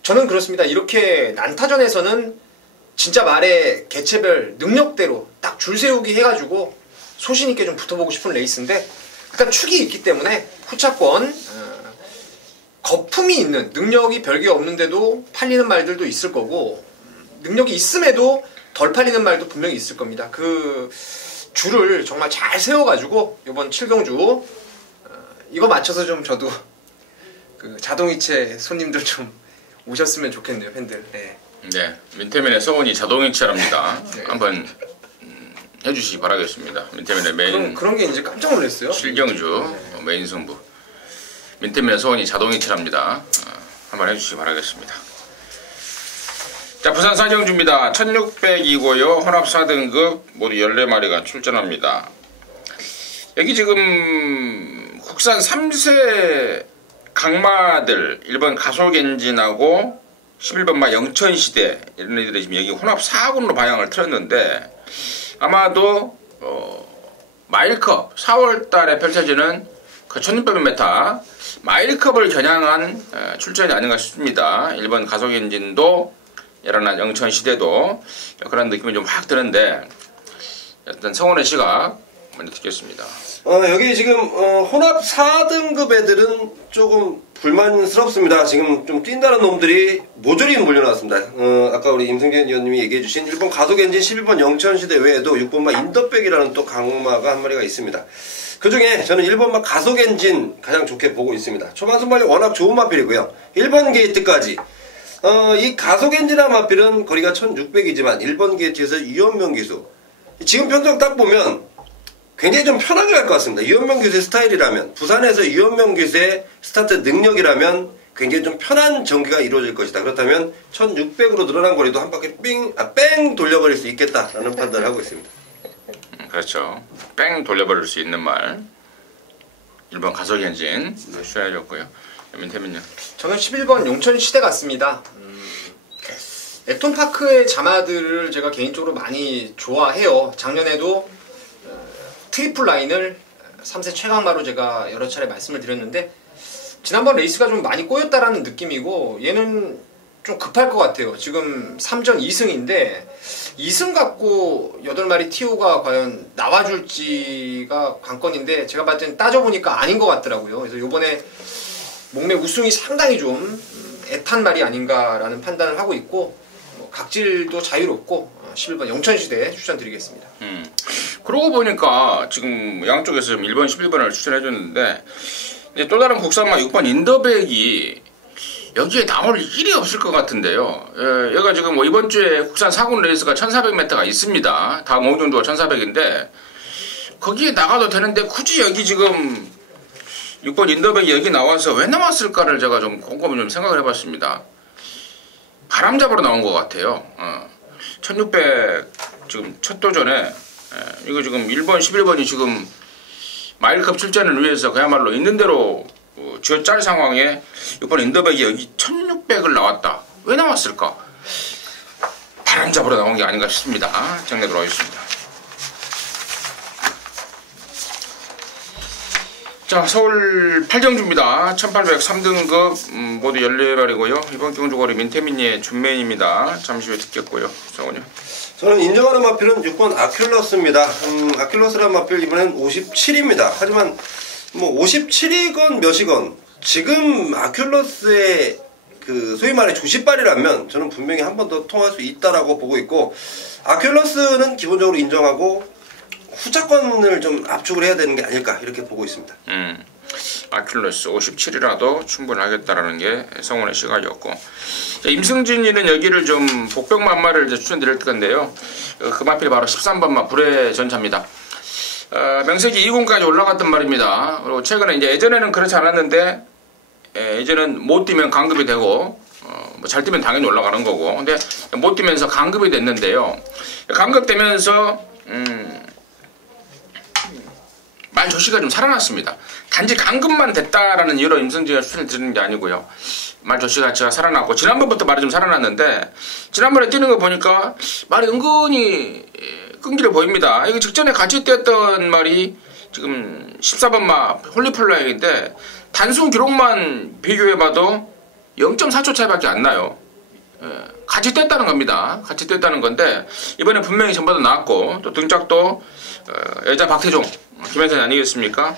저는 그렇습니다. 이렇게 난타전에서는 진짜 말에 개체별 능력대로 딱 줄 세우기 해가지고 소신 있게 좀 붙어보고 싶은 레이스인데 일단 축이 있기 때문에 후차권 거품이 있는 능력이 별게 없는데도 팔리는 말들도 있을 거고 능력이 있음에도 덜 팔리는 말도 분명히 있을 겁니다. 그 줄을 정말 잘 세워가지고 이번 7경주 이거 맞춰서 좀 저도 그 자동이체 손님들 좀 오셨으면 좋겠네요. 팬들. 네. 네, 민태민의 서원이 자동이체랍니다. 네. 한번 해주시기 바라겠습니다. 민태민의 메인 그런 게 이제 깜짝 놀랐어요. 7경주 메인 승부. 민태민의 서원이 자동이체랍니다. 한번 해주시기 바라겠습니다. 자, 부산 4경주입니다. 1600이고요. 혼합 4등급 모두 14마리가 출전합니다. 여기 지금 국산 3세 강마들 1번 가솔엔진하고 11번마 영천시대 이런 애들이 지금 여기 혼합 4군으로 방향을 틀었는데 아마도 마일컵 4월달에 펼쳐지는 그 1600m 마일컵을 겨냥한 출전이 아닌가 싶습니다. 1번 가솔엔진도 여러나 영천시대도 그런 느낌이 좀 확 드는데 일단 성원의 시각 먼저 듣겠습니다. 여기 지금 혼합 4등급 애들은 조금 불만스럽습니다. 지금 좀 뛴다는 놈들이 모조리 몰려났습니다. 아까 우리 임승진 의원님이 얘기해주신 1번 가속엔진 11번 영천시대 외에도 6번마 인더백이라는 또 강마가 한 마리가 있습니다. 그 중에 저는 1번마 가속엔진 가장 좋게 보고 있습니다. 초반 순발력 워낙 좋은 마필이고요. 1번 게이트까지 이 가속엔진한 마필은 거리가 1600이지만 1번 게이트에서 유현명 기수 지금 편성 딱 보면 굉장히 좀 편하게 갈 것 같습니다. 유현명 교수의 스타일이라면 부산에서 유현명 교수의 스타트 능력이라면 굉장히 좀 편한 전개가 이루어질 것이다. 그렇다면 1600으로 늘어난 거리도 한 바퀴 뺑 돌려버릴 수 있겠다라는 판단을 하고 있습니다. 그렇죠. 뺑 돌려버릴 수 있는 말 1번 가솔엔진 추천해줬고요. 민태민요. 저는 11번 용천시대 같습니다. 에톤파크의 자마들을 제가 개인적으로 많이 좋아해요. 작년에도 트리플 라인을 3세 최강마로 제가 여러 차례 말씀을 드렸는데 지난번 레이스가 좀 많이 꼬였다라는 느낌이고 얘는 좀 급할 것 같아요. 지금 3전 2승인데 2승 갖고 8마리 TO가 과연 나와줄지가 관건인데 제가 봤을 땐 따져보니까 아닌 것 같더라고요. 그래서 요번에 목매 우승이 상당히 좀 애탄 말이 아닌가라는 판단을 하고 있고 각질도 자유롭고 11번 영천시대 추천드리겠습니다. 그러고 보니까 지금 양쪽에서 1번, 11번을 추천해줬는데 이제 또 다른 국산마 6번 인더백이 여기에 나올 일이 없을 것 같은데요. 얘가 지금 뭐 이번 주에 국산 4군 레이스가 1400m가 있습니다. 다음 5경주가 1400인데 거기에 나가도 되는데 굳이 여기 지금 6번 인더백이 여기 나와서 왜 나왔을까를 제가 좀 곰곰이 좀 생각을 해봤습니다. 바람 잡으러 나온 것 같아요. 1600 지금 첫 도전에 이거 지금 1번, 11번이 지금 마일컵 출전을 위해서 그야말로 있는 대로 쥐어짤 상황에 6번 인더백이 여기 1600을 나왔다. 왜 나왔을까? 바람 잡으러 나온 게 아닌가 싶습니다. 정리해 들어가겠습니다. 자, 서울 8경주입니다. 1803등급 모두 14마리고요. 이번 경주 거리 민태민의 준메인입니다. 잠시 후에 듣겠고요. 성원이요. 저는 인정하는 마필은 6번 아큘러스입니다. 아큘러스라는 마필 이번엔 57입니다. 하지만 뭐 57이건 몇이건 지금 아큘러스의 그 소위 말해 조시빨이라면 저는 분명히 한 번 더 통할 수 있다라고 보고 있고, 아큘러스는 기본적으로 인정하고 후차권을 좀 압축을 해야 되는 게 아닐까 이렇게 보고 있습니다. 아큘러스 57이라도 충분하겠다라는 게 성원의 시각이었고, 임승진이는 여기를 좀 복병만마를 추천드릴 건데요. 그 마필이 바로 13번마 불의 전차입니다. 명색이 2군까지 올라갔단 말입니다. 그리고 최근에 이제 예전에는 그렇지 않았는데, 이제는 못 뛰면 강급이 되고, 뭐 잘 뛰면 당연히 올라가는 거고, 근데 못 뛰면서 강급이 됐는데요. 강급되면서 말 조시가 좀 살아났습니다. 단지 강급만 됐다라는 이유로 임승진이가 추천을 드리는 게 아니고요. 말 조시가 제가 살아났고, 지난번부터 말이 좀 살아났는데, 지난번에 뛰는 거 보니까 말이 은근히 끈기를 보입니다. 이거 직전에 같이 뛰었던 말이 지금 14번마 홀리플라이인데, 단순 기록만 비교해봐도 0.4초 차이밖에 안 나요. 같이 뗐다는 겁니다. 같이 뗐다는 건데, 이번에 분명히 전보다 나았고, 또 등짝도 여자 박태종 김현선이 아니겠습니까?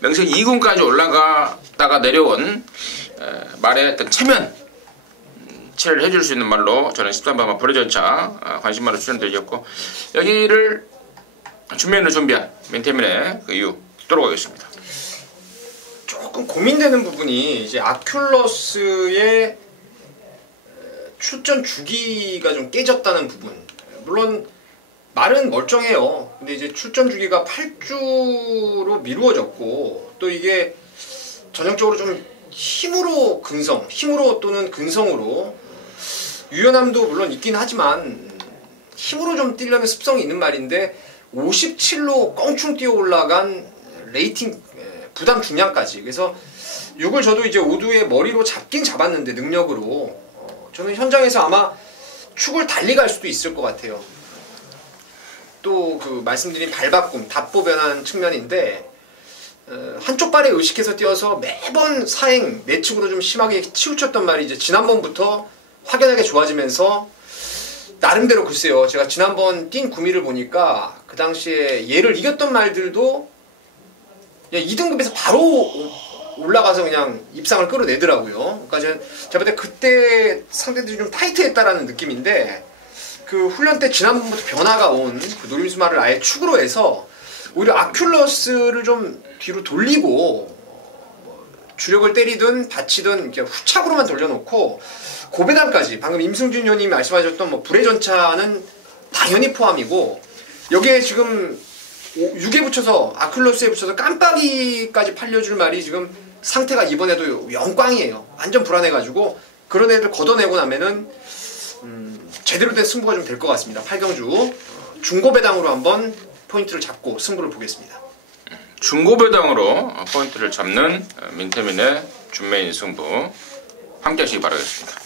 명색 2군까지 올라가다가 내려온 말의 어떤 체면 치를 해줄 수 있는 말로 저는 13번마 불의 전차 관심만을 추천드리겠고, 여기를 준비를 준비한 민태민의 그 이유 듣도록 하겠습니다. 조금 고민되는 부분이 이제 아큘러스의 출전 주기가 좀 깨졌다는 부분. 물론 말은 멀쩡해요. 근데 이제 출전 주기가 8주로 미루어졌고, 또 이게 전형적으로 좀 힘으로 또는 근성으로, 유연함도 물론 있긴 하지만 힘으로 좀 뛰려는 습성이 있는 말인데, 57로 껑충 뛰어 올라간 레이팅 부담 중량까지. 그래서 6을 저도 이제 오두의 머리로 잡긴 잡았는데, 능력으로 저는 현장에서 아마 축을 달리 갈 수도 있을 것 같아요. 또 그 말씀드린 발바꿈, 답보변한 측면인데, 한쪽 발에 의식해서 뛰어서 매번 사행, 내측으로 좀 심하게 치우쳤던 말이 이제 지난번부터 확연하게 좋아지면서, 나름대로 글쎄요, 제가 지난번 뛴 구미를 보니까 그 당시에 얘를 이겼던 말들도 그냥 2등급에서 바로 올라가서 그냥 입상을 끌어내더라고요. 그러니까 제가 볼 때 그때 상대들이 좀 타이트했다라는 느낌인데, 그 훈련 때 지난번부터 변화가 온 그 노림수말을 아예 축으로 해서 오히려 아큘러스를 좀 뒤로 돌리고, 주력을 때리든 받치든 이렇게 후착으로만 돌려놓고, 고배당까지 방금 임승준 의원님이 말씀하셨던 뭐 불의 전차는 당연히 포함이고, 여기에 지금 6에 붙여서 아큘러스에 붙여서 깜빡이까지 팔려줄 말이 지금 상태가 이번에도 영광이에요. 완전 불안해가지고 그런 애들 걷어내고 나면은 제대로 된 승부가 좀 될 것 같습니다. 8경주 중고배당으로 한번 포인트를 잡고 승부를 보겠습니다. 중고배당으로 포인트를 잡는 민태민의 준메인 승부 함께 하시기 바라겠습니다.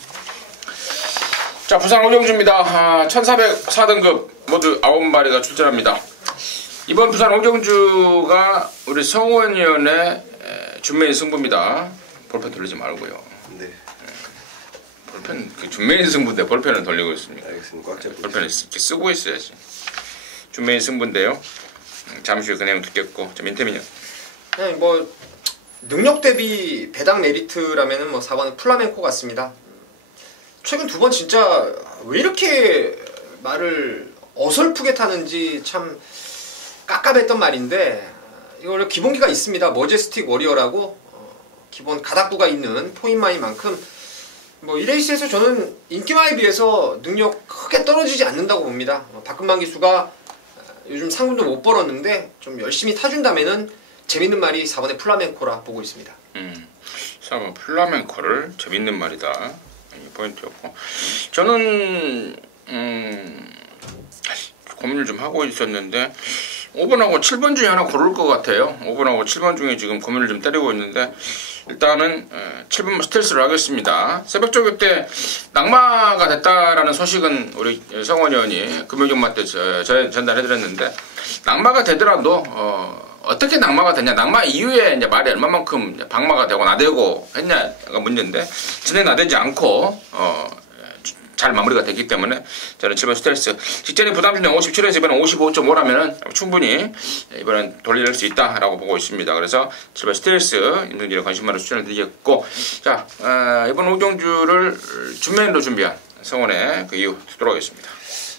자, 부산 오경주입니다. 1404등급 모두 9마리가 출전합니다. 이번 부산 오경주가 우리 성원위원의 준메인 승부입니다. 볼펜 돌리지 말고요. 네. 볼펜, 그 준메인 승부인데 볼펜을 돌리고 있습니다. 알겠습니다. 꽉 잡고 볼펜을 이렇게 쓰고 있어야지. 준메인 승부인데요. 잠시 후에 그 내용 듣겠고, 자, 민태민이요. 그냥 뭐 능력 대비 배당 메리트라면은 뭐 4번은 플라멩코 같습니다. 최근 2번 진짜 왜 이렇게 말을 어설프게 타는지 참 깝깝했던 말인데, 이거 원래 기본기가 있습니다. 머제스틱 워리어라고 기본 가닥부가 있는 포인마이만큼 뭐 이 레이스에서 저는 인기마에 비해서 능력 크게 떨어지지 않는다고 봅니다. 박근만 기수가 요즘 상금도 못 벌었는데 좀 열심히 타준다면은 재밌는 말이 4번의 플라멩코라 보고 있습니다. 4번 플라멩코를 재밌는 말이다. 이 포인트였고, 저는 고민을 좀 하고 있었는데 5번하고 7번 중에 하나 고를 것 같아요. 5번하고 7번 중에 지금 고민을 좀 때리고 있는데, 일단은 7번 스텔스를 하겠습니다. 새벽 조교 때 낙마가 됐다라는 소식은 우리 성원 의원이 금요경마 때 전달해드렸는데, 낙마가 되더라도 어떻게 낙마가 됐냐, 낙마 이후에 이제 말이 얼마만큼 방마가 되고 나대고 했냐가 문제인데, 전에 나대지 않고 잘 마무리가 됐기 때문에 저는 7번 스텔스 직전에 부담중량 57에서 이번엔 55.5라면은 충분히 이번엔 돌릴 수 있다라고 보고 있습니다. 그래서 7번 스텔스 임승진의 관심만을 추천을 드리겠고, 자 이번 오경주를 준메인으로 준비한 성원의 그 이유 듣도록 하겠습니다.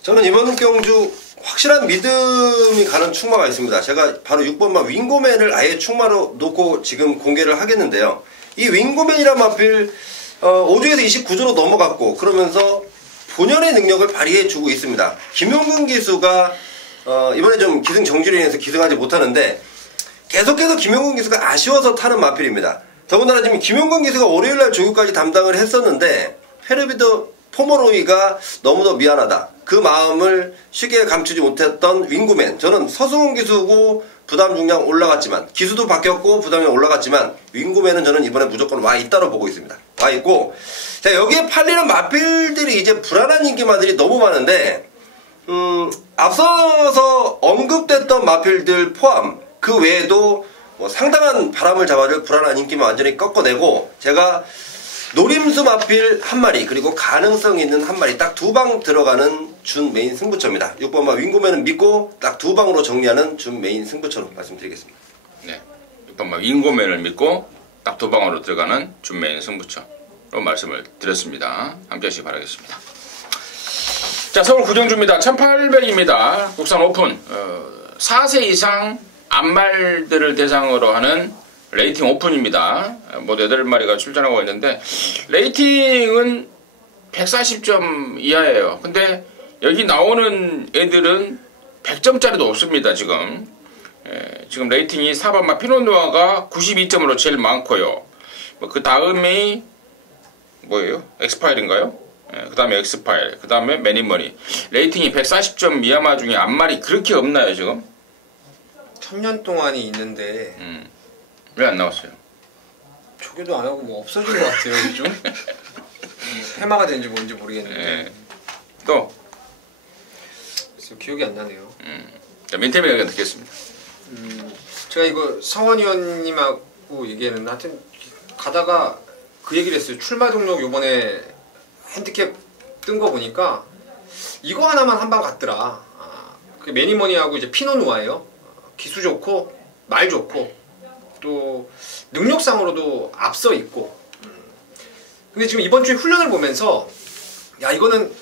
저는 이번 경주 확실한 믿음이 가는 축마가 있습니다. 제가 바로 6번마 윙고맨을 아예 축마로 놓고 지금 공개를 하겠는데요. 이 윙고맨이란 마필 5조에서 29조로 넘어갔고, 그러면서 본연의 능력을 발휘해주고 있습니다. 김용근 기수가 이번에 좀 기승 정지로 인해서 기승하지 못하는데, 계속해서 김용근 기수가 아쉬워서 타는 마필입니다. 더군다나 지금 김용근 기수가 월요일날 조교까지 담당을 했었는데 페르비드 포머로이가 너무도 미안하다, 그 마음을 쉽게 감추지 못했던 윙고맨. 저는 서승훈 기수고 부담 중량 올라갔지만, 기수도 바뀌었고 부담 중량 올라갔지만, 윙고맨은 저는 이번에 무조건 와 있다로 보고 있습니다. 와 있고, 자 여기에 팔리는 마필들이 이제 불안한 인기마들이 너무 많은데, 앞서서 언급됐던 마필들 포함 그 외에도 뭐 상당한 바람을 잡아줄 불안한 인기만 완전히 꺾어내고, 제가 노림수 마필 한 마리, 그리고 가능성 있는 한 마리, 딱 두 방 들어가는 준 메인 승부처입니다. 6번마 윙고맨은 믿고 딱 두 방으로 정리하는 준 메인 승부처로 말씀드리겠습니다. 네, 6번마 윙고맨을 믿고 딱 두 방으로 들어가는 준 메인 승부처로 말씀을 드렸습니다. 함께 하시기 바라겠습니다. 자, 서울 구정주입니다. 1800입니다. 국산 오픈 4세 이상 암말들을 대상으로 하는 레이팅 오픈입니다. 모두 8마리가 출전하고 있는데 레이팅은 140점 이하예요. 근데 여기 나오는 애들은 100점짜리도 없습니다. 지금 지금 레이팅이 4번마 피노누아가 92점으로 제일 많고요. 그 다음이 뭐예요? 엑스파일인가요? 그 다음에 엑스파일, 그 다음에 매니머니. 레이팅이 140점 이하마 중에 암말이 그렇게 없나요 지금? 1000년 동안이 있는데 왜 안 나왔어요? 조교도 안 하고 뭐 없어진 것 같아요 요즘. 해마가 된지 뭔지 모르겠는데. 또 기억이 안 나네요. 자, 민태민 의견 듣겠습니다. 제가 이거 성원 의원님하고 얘기했는데, 하여튼 가다가 그 얘기를 했어요. 출마 등록 요번에 핸디캡 뜬 거 보니까 이거 하나만 한 방 갔더라. 그 매니머니하고 이제 피노누아예요. 기수 좋고 말 좋고 또 능력상으로도 앞서 있고. 근데 지금 이번 주에 훈련을 보면서 야 이거는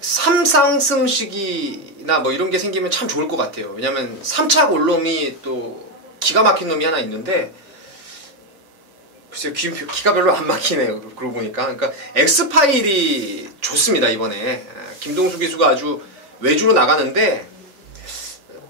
3상승식이나 뭐 이런 게 생기면 참 좋을 것 같아요. 왜냐면 3차 골놈이 또 기가 막힌 놈이 하나 있는데, 글쎄요 기가 별로 안 막히네요. 그러고 보니까. 그러니까 엑스파일이 좋습니다 이번에. 김동수 기수가 아주 외주로 나가는데,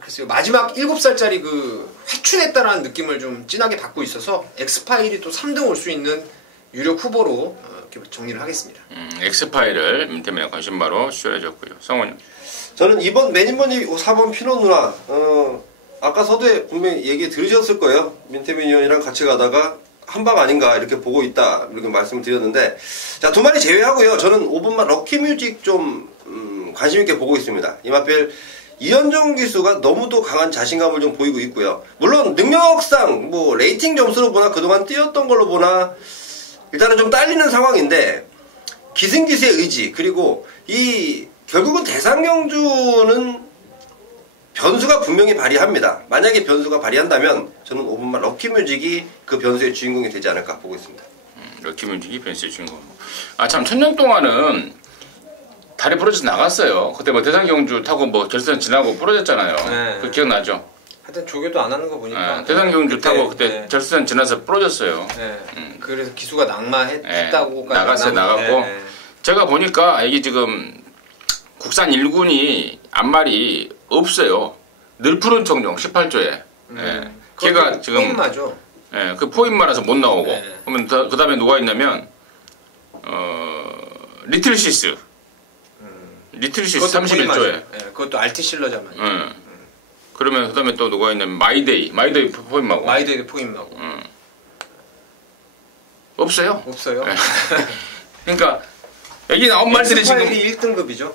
글쎄요 마지막 7살짜리 그 회춘했다라는 느낌을 좀 진하게 받고 있어서 엑스파일이 또 3등 올 수 있는 유력 후보로 이렇게 정리를 하겠습니다. 엑스파일을 민태민의 관심바로 추천해줬고요. 성원님. 저는 이번 매니머니 4번 피노 누나, 아까 서두에 분명히 얘기 들으셨을 거예요. 민태민 의원이랑 같이 가다가 한방 아닌가 이렇게 보고 있다 이렇게 말씀을 드렸는데, 자, 두 마리 제외하고요. 저는 5번만 럭키뮤직 좀 관심 있게 보고 있습니다. 이 마필 이현정 기수가 너무도 강한 자신감을 좀 보이고 있고요. 물론 능력상 뭐 레이팅 점수로 보나 그동안 뛰었던 걸로 보나 일단은 좀 딸리는 상황인데, 기승기수의 의지, 그리고 이 결국은 대상경주는 변수가 분명히 발휘합니다. 만약에 변수가 발휘한다면 저는 5번만 럭키뮤직이 그 변수의 주인공이 되지 않을까 보고 있습니다. 럭키뮤직이 변수의 주인공. 아 참, 천년 동안은 다리 부러져서 나갔어요. 그때 뭐 대상경주 타고 뭐 결선 지나고 부러졌잖아요. 네. 그 기억나죠? 하여튼 조교도 안 하는 거 보니까. 대상경주 타고 그때 결선 지나서 부러졌어요. 그래서 기수가 낙마했다고 나갔어요. 나갔고. 제가 보니까 이게 지금 국산 1군이 앞말이 없어요. 늘 푸른 청룡 18조에. 걔가 지금 포인마죠. 그 포인마라서 못 나오고. 그러면 그 다음에 누가 있냐면 리틀시스. 리틀시스 31조에. 그것도 알티실러잖아요. 그러면 그 다음에 또 누가 있냐면 마이데이 포인마고. 마이데이 포인마고. 없어요. 없어요. 그러니까 여기 나온 말들이 지금 엑스파일이 1등급이죠.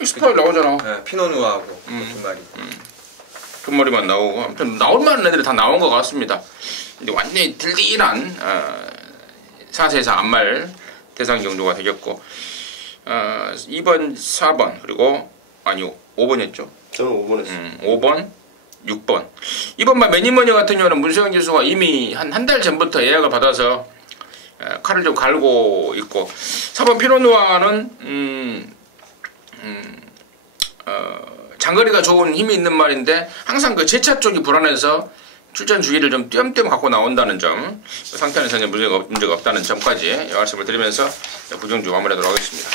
엑스파일 나오잖아. 피노누아하고 그 말이. 그 머리만 나오고, 아무튼 나올 만한 애들이 다 나온 것 같습니다. 근데 완전히 딜딜한 4세 이상 암말 대상 경주가 되겠고, 2번, 4번 그리고 아니 5번이었죠. 저는 5번 했어요. 5번, 6번. 이번만 매니머니 같은 경우는 문세영 기수가 이미 한 달 전부터 예약을 받아서 칼을 좀 갈고 있고 4번 피노누아는 장거리가 좋은 힘이 있는 말인데 항상 그 제차 쪽이 불안해서 출전 주기를 좀 띄엄띄엄 갖고 나온다는 점, 그 상태에서는 문제가 없다는 점까지 말씀을 드리면서 부경주 마무리하도록 하겠습니다.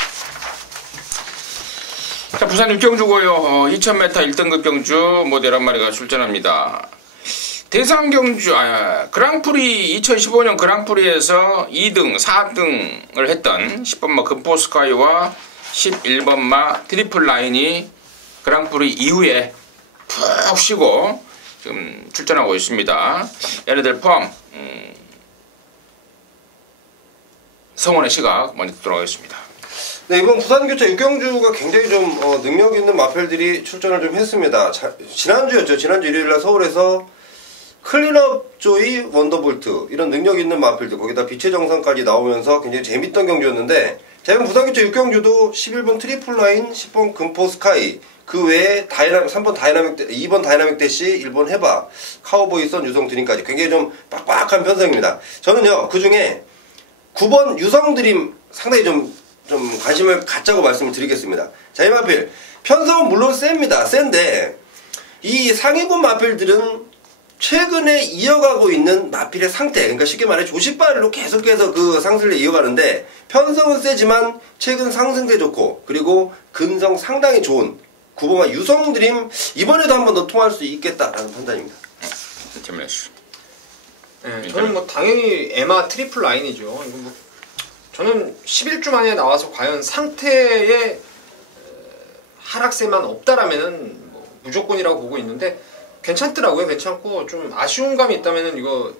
자, 부산 육경주고요. 2000m 1등급 경주 모두 11마리가 출전합니다. 대상 경주, 그랑프리 2015년 그랑프리에서 2등, 4등을 했던 10번마 금포스카이와 11번마 트리플 라인이 그랑프리 이후에 푹 쉬고 지금 출전하고 있습니다. 얘네들 포함 성원의 시각 먼저 듣도록 하겠습니다. 네, 이번 부산교차 육경주가 굉장히 좀 능력 있는 마필들이 출전을 좀 했습니다. 지난주였죠. 지난주 일요일날 서울에서 클린업 조이 원더볼트 이런 능력 있는 마필들 거기다 빛의 정상까지 나오면서 굉장히 재밌던 경주였는데, 자, 이번 부산교차 육경주도 11번 트리플 라인, 10번 금포 스카이, 그 외에 3번 다이나믹, 2번 다이나믹 대시, 1번 해바, 카우보이 선, 유성 드림까지 굉장히 좀 빡빡한 편성입니다. 저는요, 그 중에 9번 유성 드림 상당히 좀 관심을 갖자고 말씀을 드리겠습니다. 자, 이 마필 편성은 물론 센데 이 상위군 마필들은 최근에 이어가고 있는 마필의 상태, 그러니까 쉽게 말해 조시발로 계속해서 그 상승을 이어가는데, 편성은 세지만 최근 상승세 좋고 그리고 근성 상당히 좋은 9번마 유성드림 이번에도 한 번 더 통할 수 있겠다라는 판단입니다. 네, 저는 뭐 당연히 에마 트리플 라인이죠. 이거 뭐 저는 11주 만에 나와서 과연 상태의 하락세만 없다라면은 뭐 무조건이라고 보고 있는데, 괜찮더라고요. 괜찮고 좀 아쉬운 감이 있다면은 이거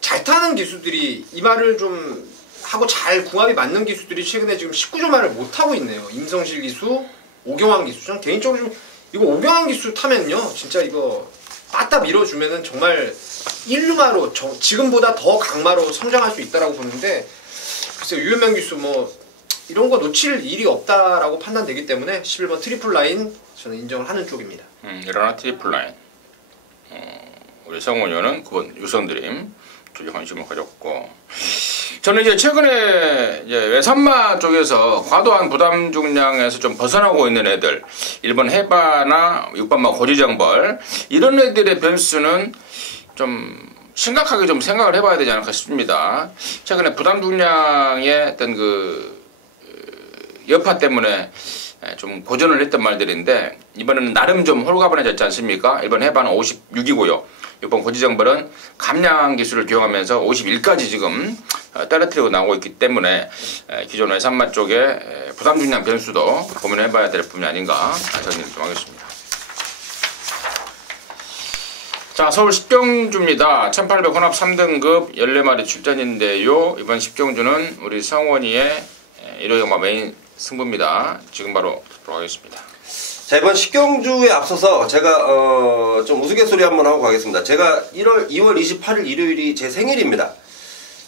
잘 타는 기수들이 이 말을 좀 하고 잘 궁합이 맞는 기수들이 최근에 지금 19조 말을 못 하고 있네요. 임성실 기수, 오경환 기수. 저는 개인적으로 좀 이거 오경환 기수 타면요, 진짜 이거 빠따 밀어주면은 정말 1루마로 지금보다 더 강마로 성장할 수 있다라고 보는데, 글쎄요, 유현명 기수 뭐 이런 거 놓칠 일이 없다라고 판단되기 때문에 11번 트리플 라인 저는 인정을 하는 쪽입니다. 일어나 트리플 라인. 우리 성원이는 9번 유성드림 쪽에 관심을 가졌고, 저는 이제 최근에 이제 외산마 쪽에서 과도한 부담 중량에서 좀 벗어나고 있는 애들, 1번 해바나 6번마 고지정벌, 이런 애들의 변수는 좀 심각하게 좀 생각을 해봐야 되지 않을까 싶습니다. 최근에 부담 중량의 어떤 그 여파 때문에 좀 고전을 했던 말들인데, 이번에는 나름 좀 홀가분해졌지 않습니까? 1번 해바는 56이고요. 6번 고지정벌은 감량 기술을 기용하면서 51까지 지금 떨어뜨리고 나오고 있기 때문에 기존 외산마 쪽에 부담 중량 변수도 고민해봐야 될 부분이 아닌가 저는 좀 하겠습니다. 자, 서울 10경주입니다. 1800 혼합 3등급 14마리 출전인데요. 이번 10경주는 우리 성원이의 일요일마 메인 승부입니다. 지금 바로 듣도록 하겠습니다. 자, 이번 10경주에 앞서서 제가 좀 우스갯소리 한번 하고 가겠습니다. 제가 2월 28일 일요일이 제 생일입니다.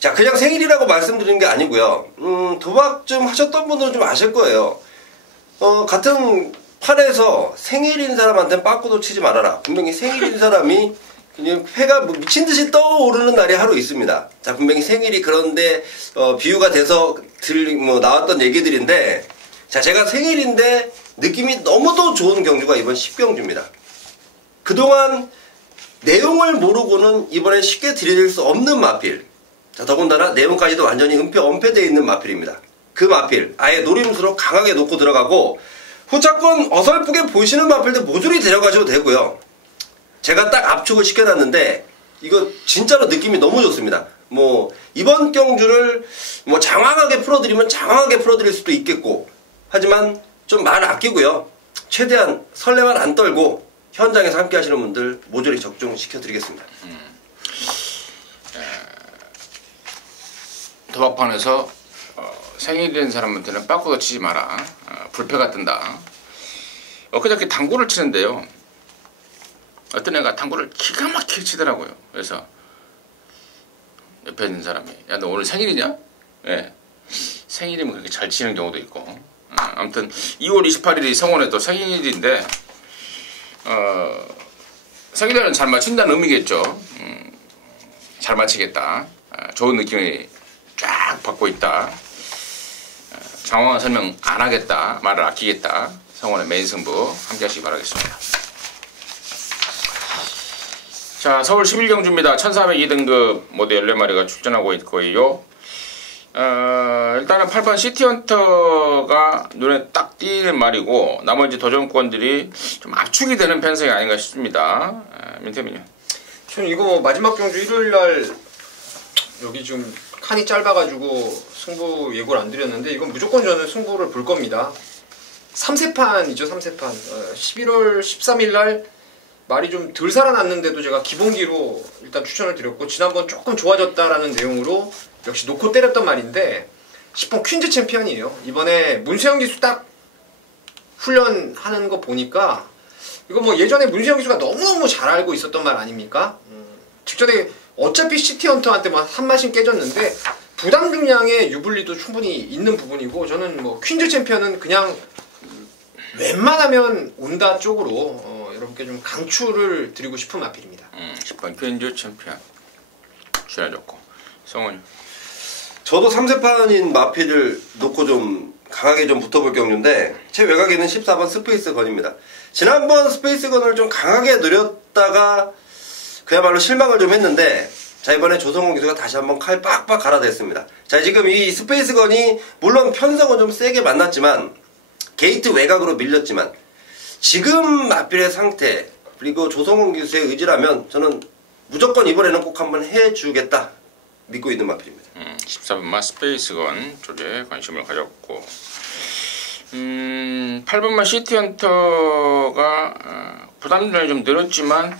자, 그냥 생일이라고 말씀드리는 게 아니고요. 도박 좀 하셨던 분들은 좀 아실 거예요. 같은 판에서 생일인 사람한테는 빠꾸도 치지 말아라. 분명히 생일인 사람이 그냥 회가 뭐 미친듯이 떠오르는 날이 하루 있습니다. 자, 분명히 생일이 그런데 비유가 돼서 나왔던 얘기들인데, 자, 제가 생일인데 느낌이 너무도 좋은 경주가 이번 10경주입니다. 그동안 내용을 모르고는 이번에 쉽게 들이댈 수 없는 마필. 자, 더군다나 내용까지도 완전히 엄폐되어 있는 마필입니다. 그 마필 아예 노림수로 강하게 놓고 들어가고, 후차권 어설프게 보시는 마필들 모조리 데려가셔도 되고요. 제가 딱 압축을 시켜놨는데 이거 진짜로 느낌이 너무 좋습니다. 뭐 이번 경주를 뭐 장황하게 풀어드리면 장황하게 풀어드릴 수도 있겠고, 하지만 좀 말 아끼고요. 최대한 설레만 안 떨고 현장에서 함께 하시는 분들 모조리 적중시켜드리겠습니다. 도박판에서 생일인 사람한테는 빠꾸도 치지 마라. 불패가 뜬다. 엊그저께 당구를 치는데요. 어떤 애가 당구를 기가 막히게 치더라고요. 그래서 옆에 있는 사람이, 야, 너 오늘 생일이냐? 예. 생일이면 그렇게 잘 치는 경우도 있고. 아무튼 2월 28일이 성원의 또 생일인데 생일에는 잘 맞춘다는 의미겠죠. 잘 맞히겠다. 좋은 느낌이 쫙 받고 있다. 장황한 설명 안 하겠다. 말을 아끼겠다. 성원의 메인 승부 함께 하시기 바라겠습니다. 자, 서울 11경주입니다. 1402등급 모두 14마리가 출전하고 있고요. 일단은 8번 시티헌터가 눈에 딱 띄는 말이고 나머지 도전권들이 좀 압축이 되는 편성이 아닌가 싶습니다. 민태민요. 저는 이거 마지막 경주 일요일날 여기 좀 칸이 짧아가지고 승부 예고를 안 드렸는데 이건 무조건 저는 승부를 볼 겁니다. 3세판이죠. 3세판 11월 13일날 말이 좀 덜 살아났는데도 제가 기본기로 일단 추천을 드렸고 지난번 조금 좋아졌다라는 내용으로 역시 놓고 때렸던 말인데 10번 퀸즈 챔피언이에요. 이번에 문세영 기수 딱 훈련하는 거 보니까 이거 뭐 예전에 문세영 기수가 너무너무 잘 알고 있었던 말 아닙니까? 직전에 어차피 시티헌터한테 막 한마씩 깨졌는데 부담 중량의 유불리도 충분히 있는 부분이고 저는 뭐 퀸즈 챔피언은 그냥 웬만하면 온다 쪽으로 여러분께 좀 강추를 드리고 싶은 마필입니다. 10번 퀸즈 챔피언 출연해줬고 성원이. 저도 3세판인 마필을 놓고 좀 강하게 좀 붙어볼 경주인데 제 외곽에는 14번 스페이스 건입니다. 지난번 스페이스 건을 좀 강하게 노렸다가 그야말로 실망을 좀 했는데 자 이번에 조성훈 기수가 다시 한번 칼 빡빡 갈아댔습니다. 자 지금 이 스페이스 건이 물론 편성은 좀 세게 만났지만 게이트 외곽으로 밀렸지만 지금 마필의 상태 그리고 조성훈 기수의 의지라면 저는 무조건 이번에는 꼭 한번 해주겠다 믿고 있는 마필입니다. 14번마 스페이스건 쪽에 관심을 가졌고 8번마 시티헌터가 부담률이 좀 늘었지만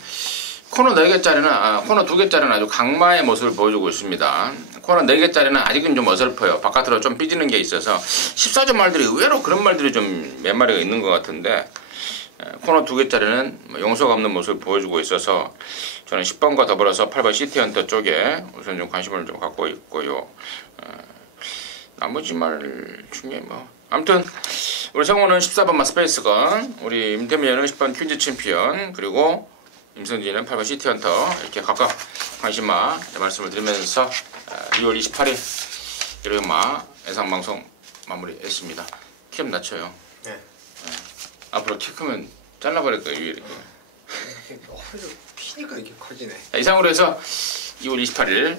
코너 4개짜리는 코너 2개짜리는 아주 강마의 모습을 보여주고 있습니다. 코너 4개짜리는 아직은 좀 어설퍼요. 바깥으로 좀 삐지는 게 있어서 14점 말들이 의외로 그런 말들이 좀 몇 마리가 있는 것 같은데 코너 2개짜리는 용서가 없는 모습을 보여주고 있어서 저는 10번과 더불어서 8번 시티헌터 쪽에 우선 좀 관심을 좀 갖고 있고요. 나머지 말 중에 뭐 아무튼 우리 성우는 14번마 스페이스건, 우리 임태민은 10번 퀸즈 챔피언, 그리고 임성진은 8번 시티헌터 이렇게 각각 관심마 말씀을 드리면서 2월 28일 일요일마 예상방송 마무리했습니다. 키 좀 낮춰요. 네. 앞으로 키 크면 잘라버릴 거예요. 이렇게. 키니까 이게 커지네. 이상으로 해서 2월 28일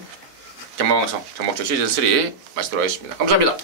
경마방송 정목적 시즌3 마치도록 하겠습니다. 감사합니다.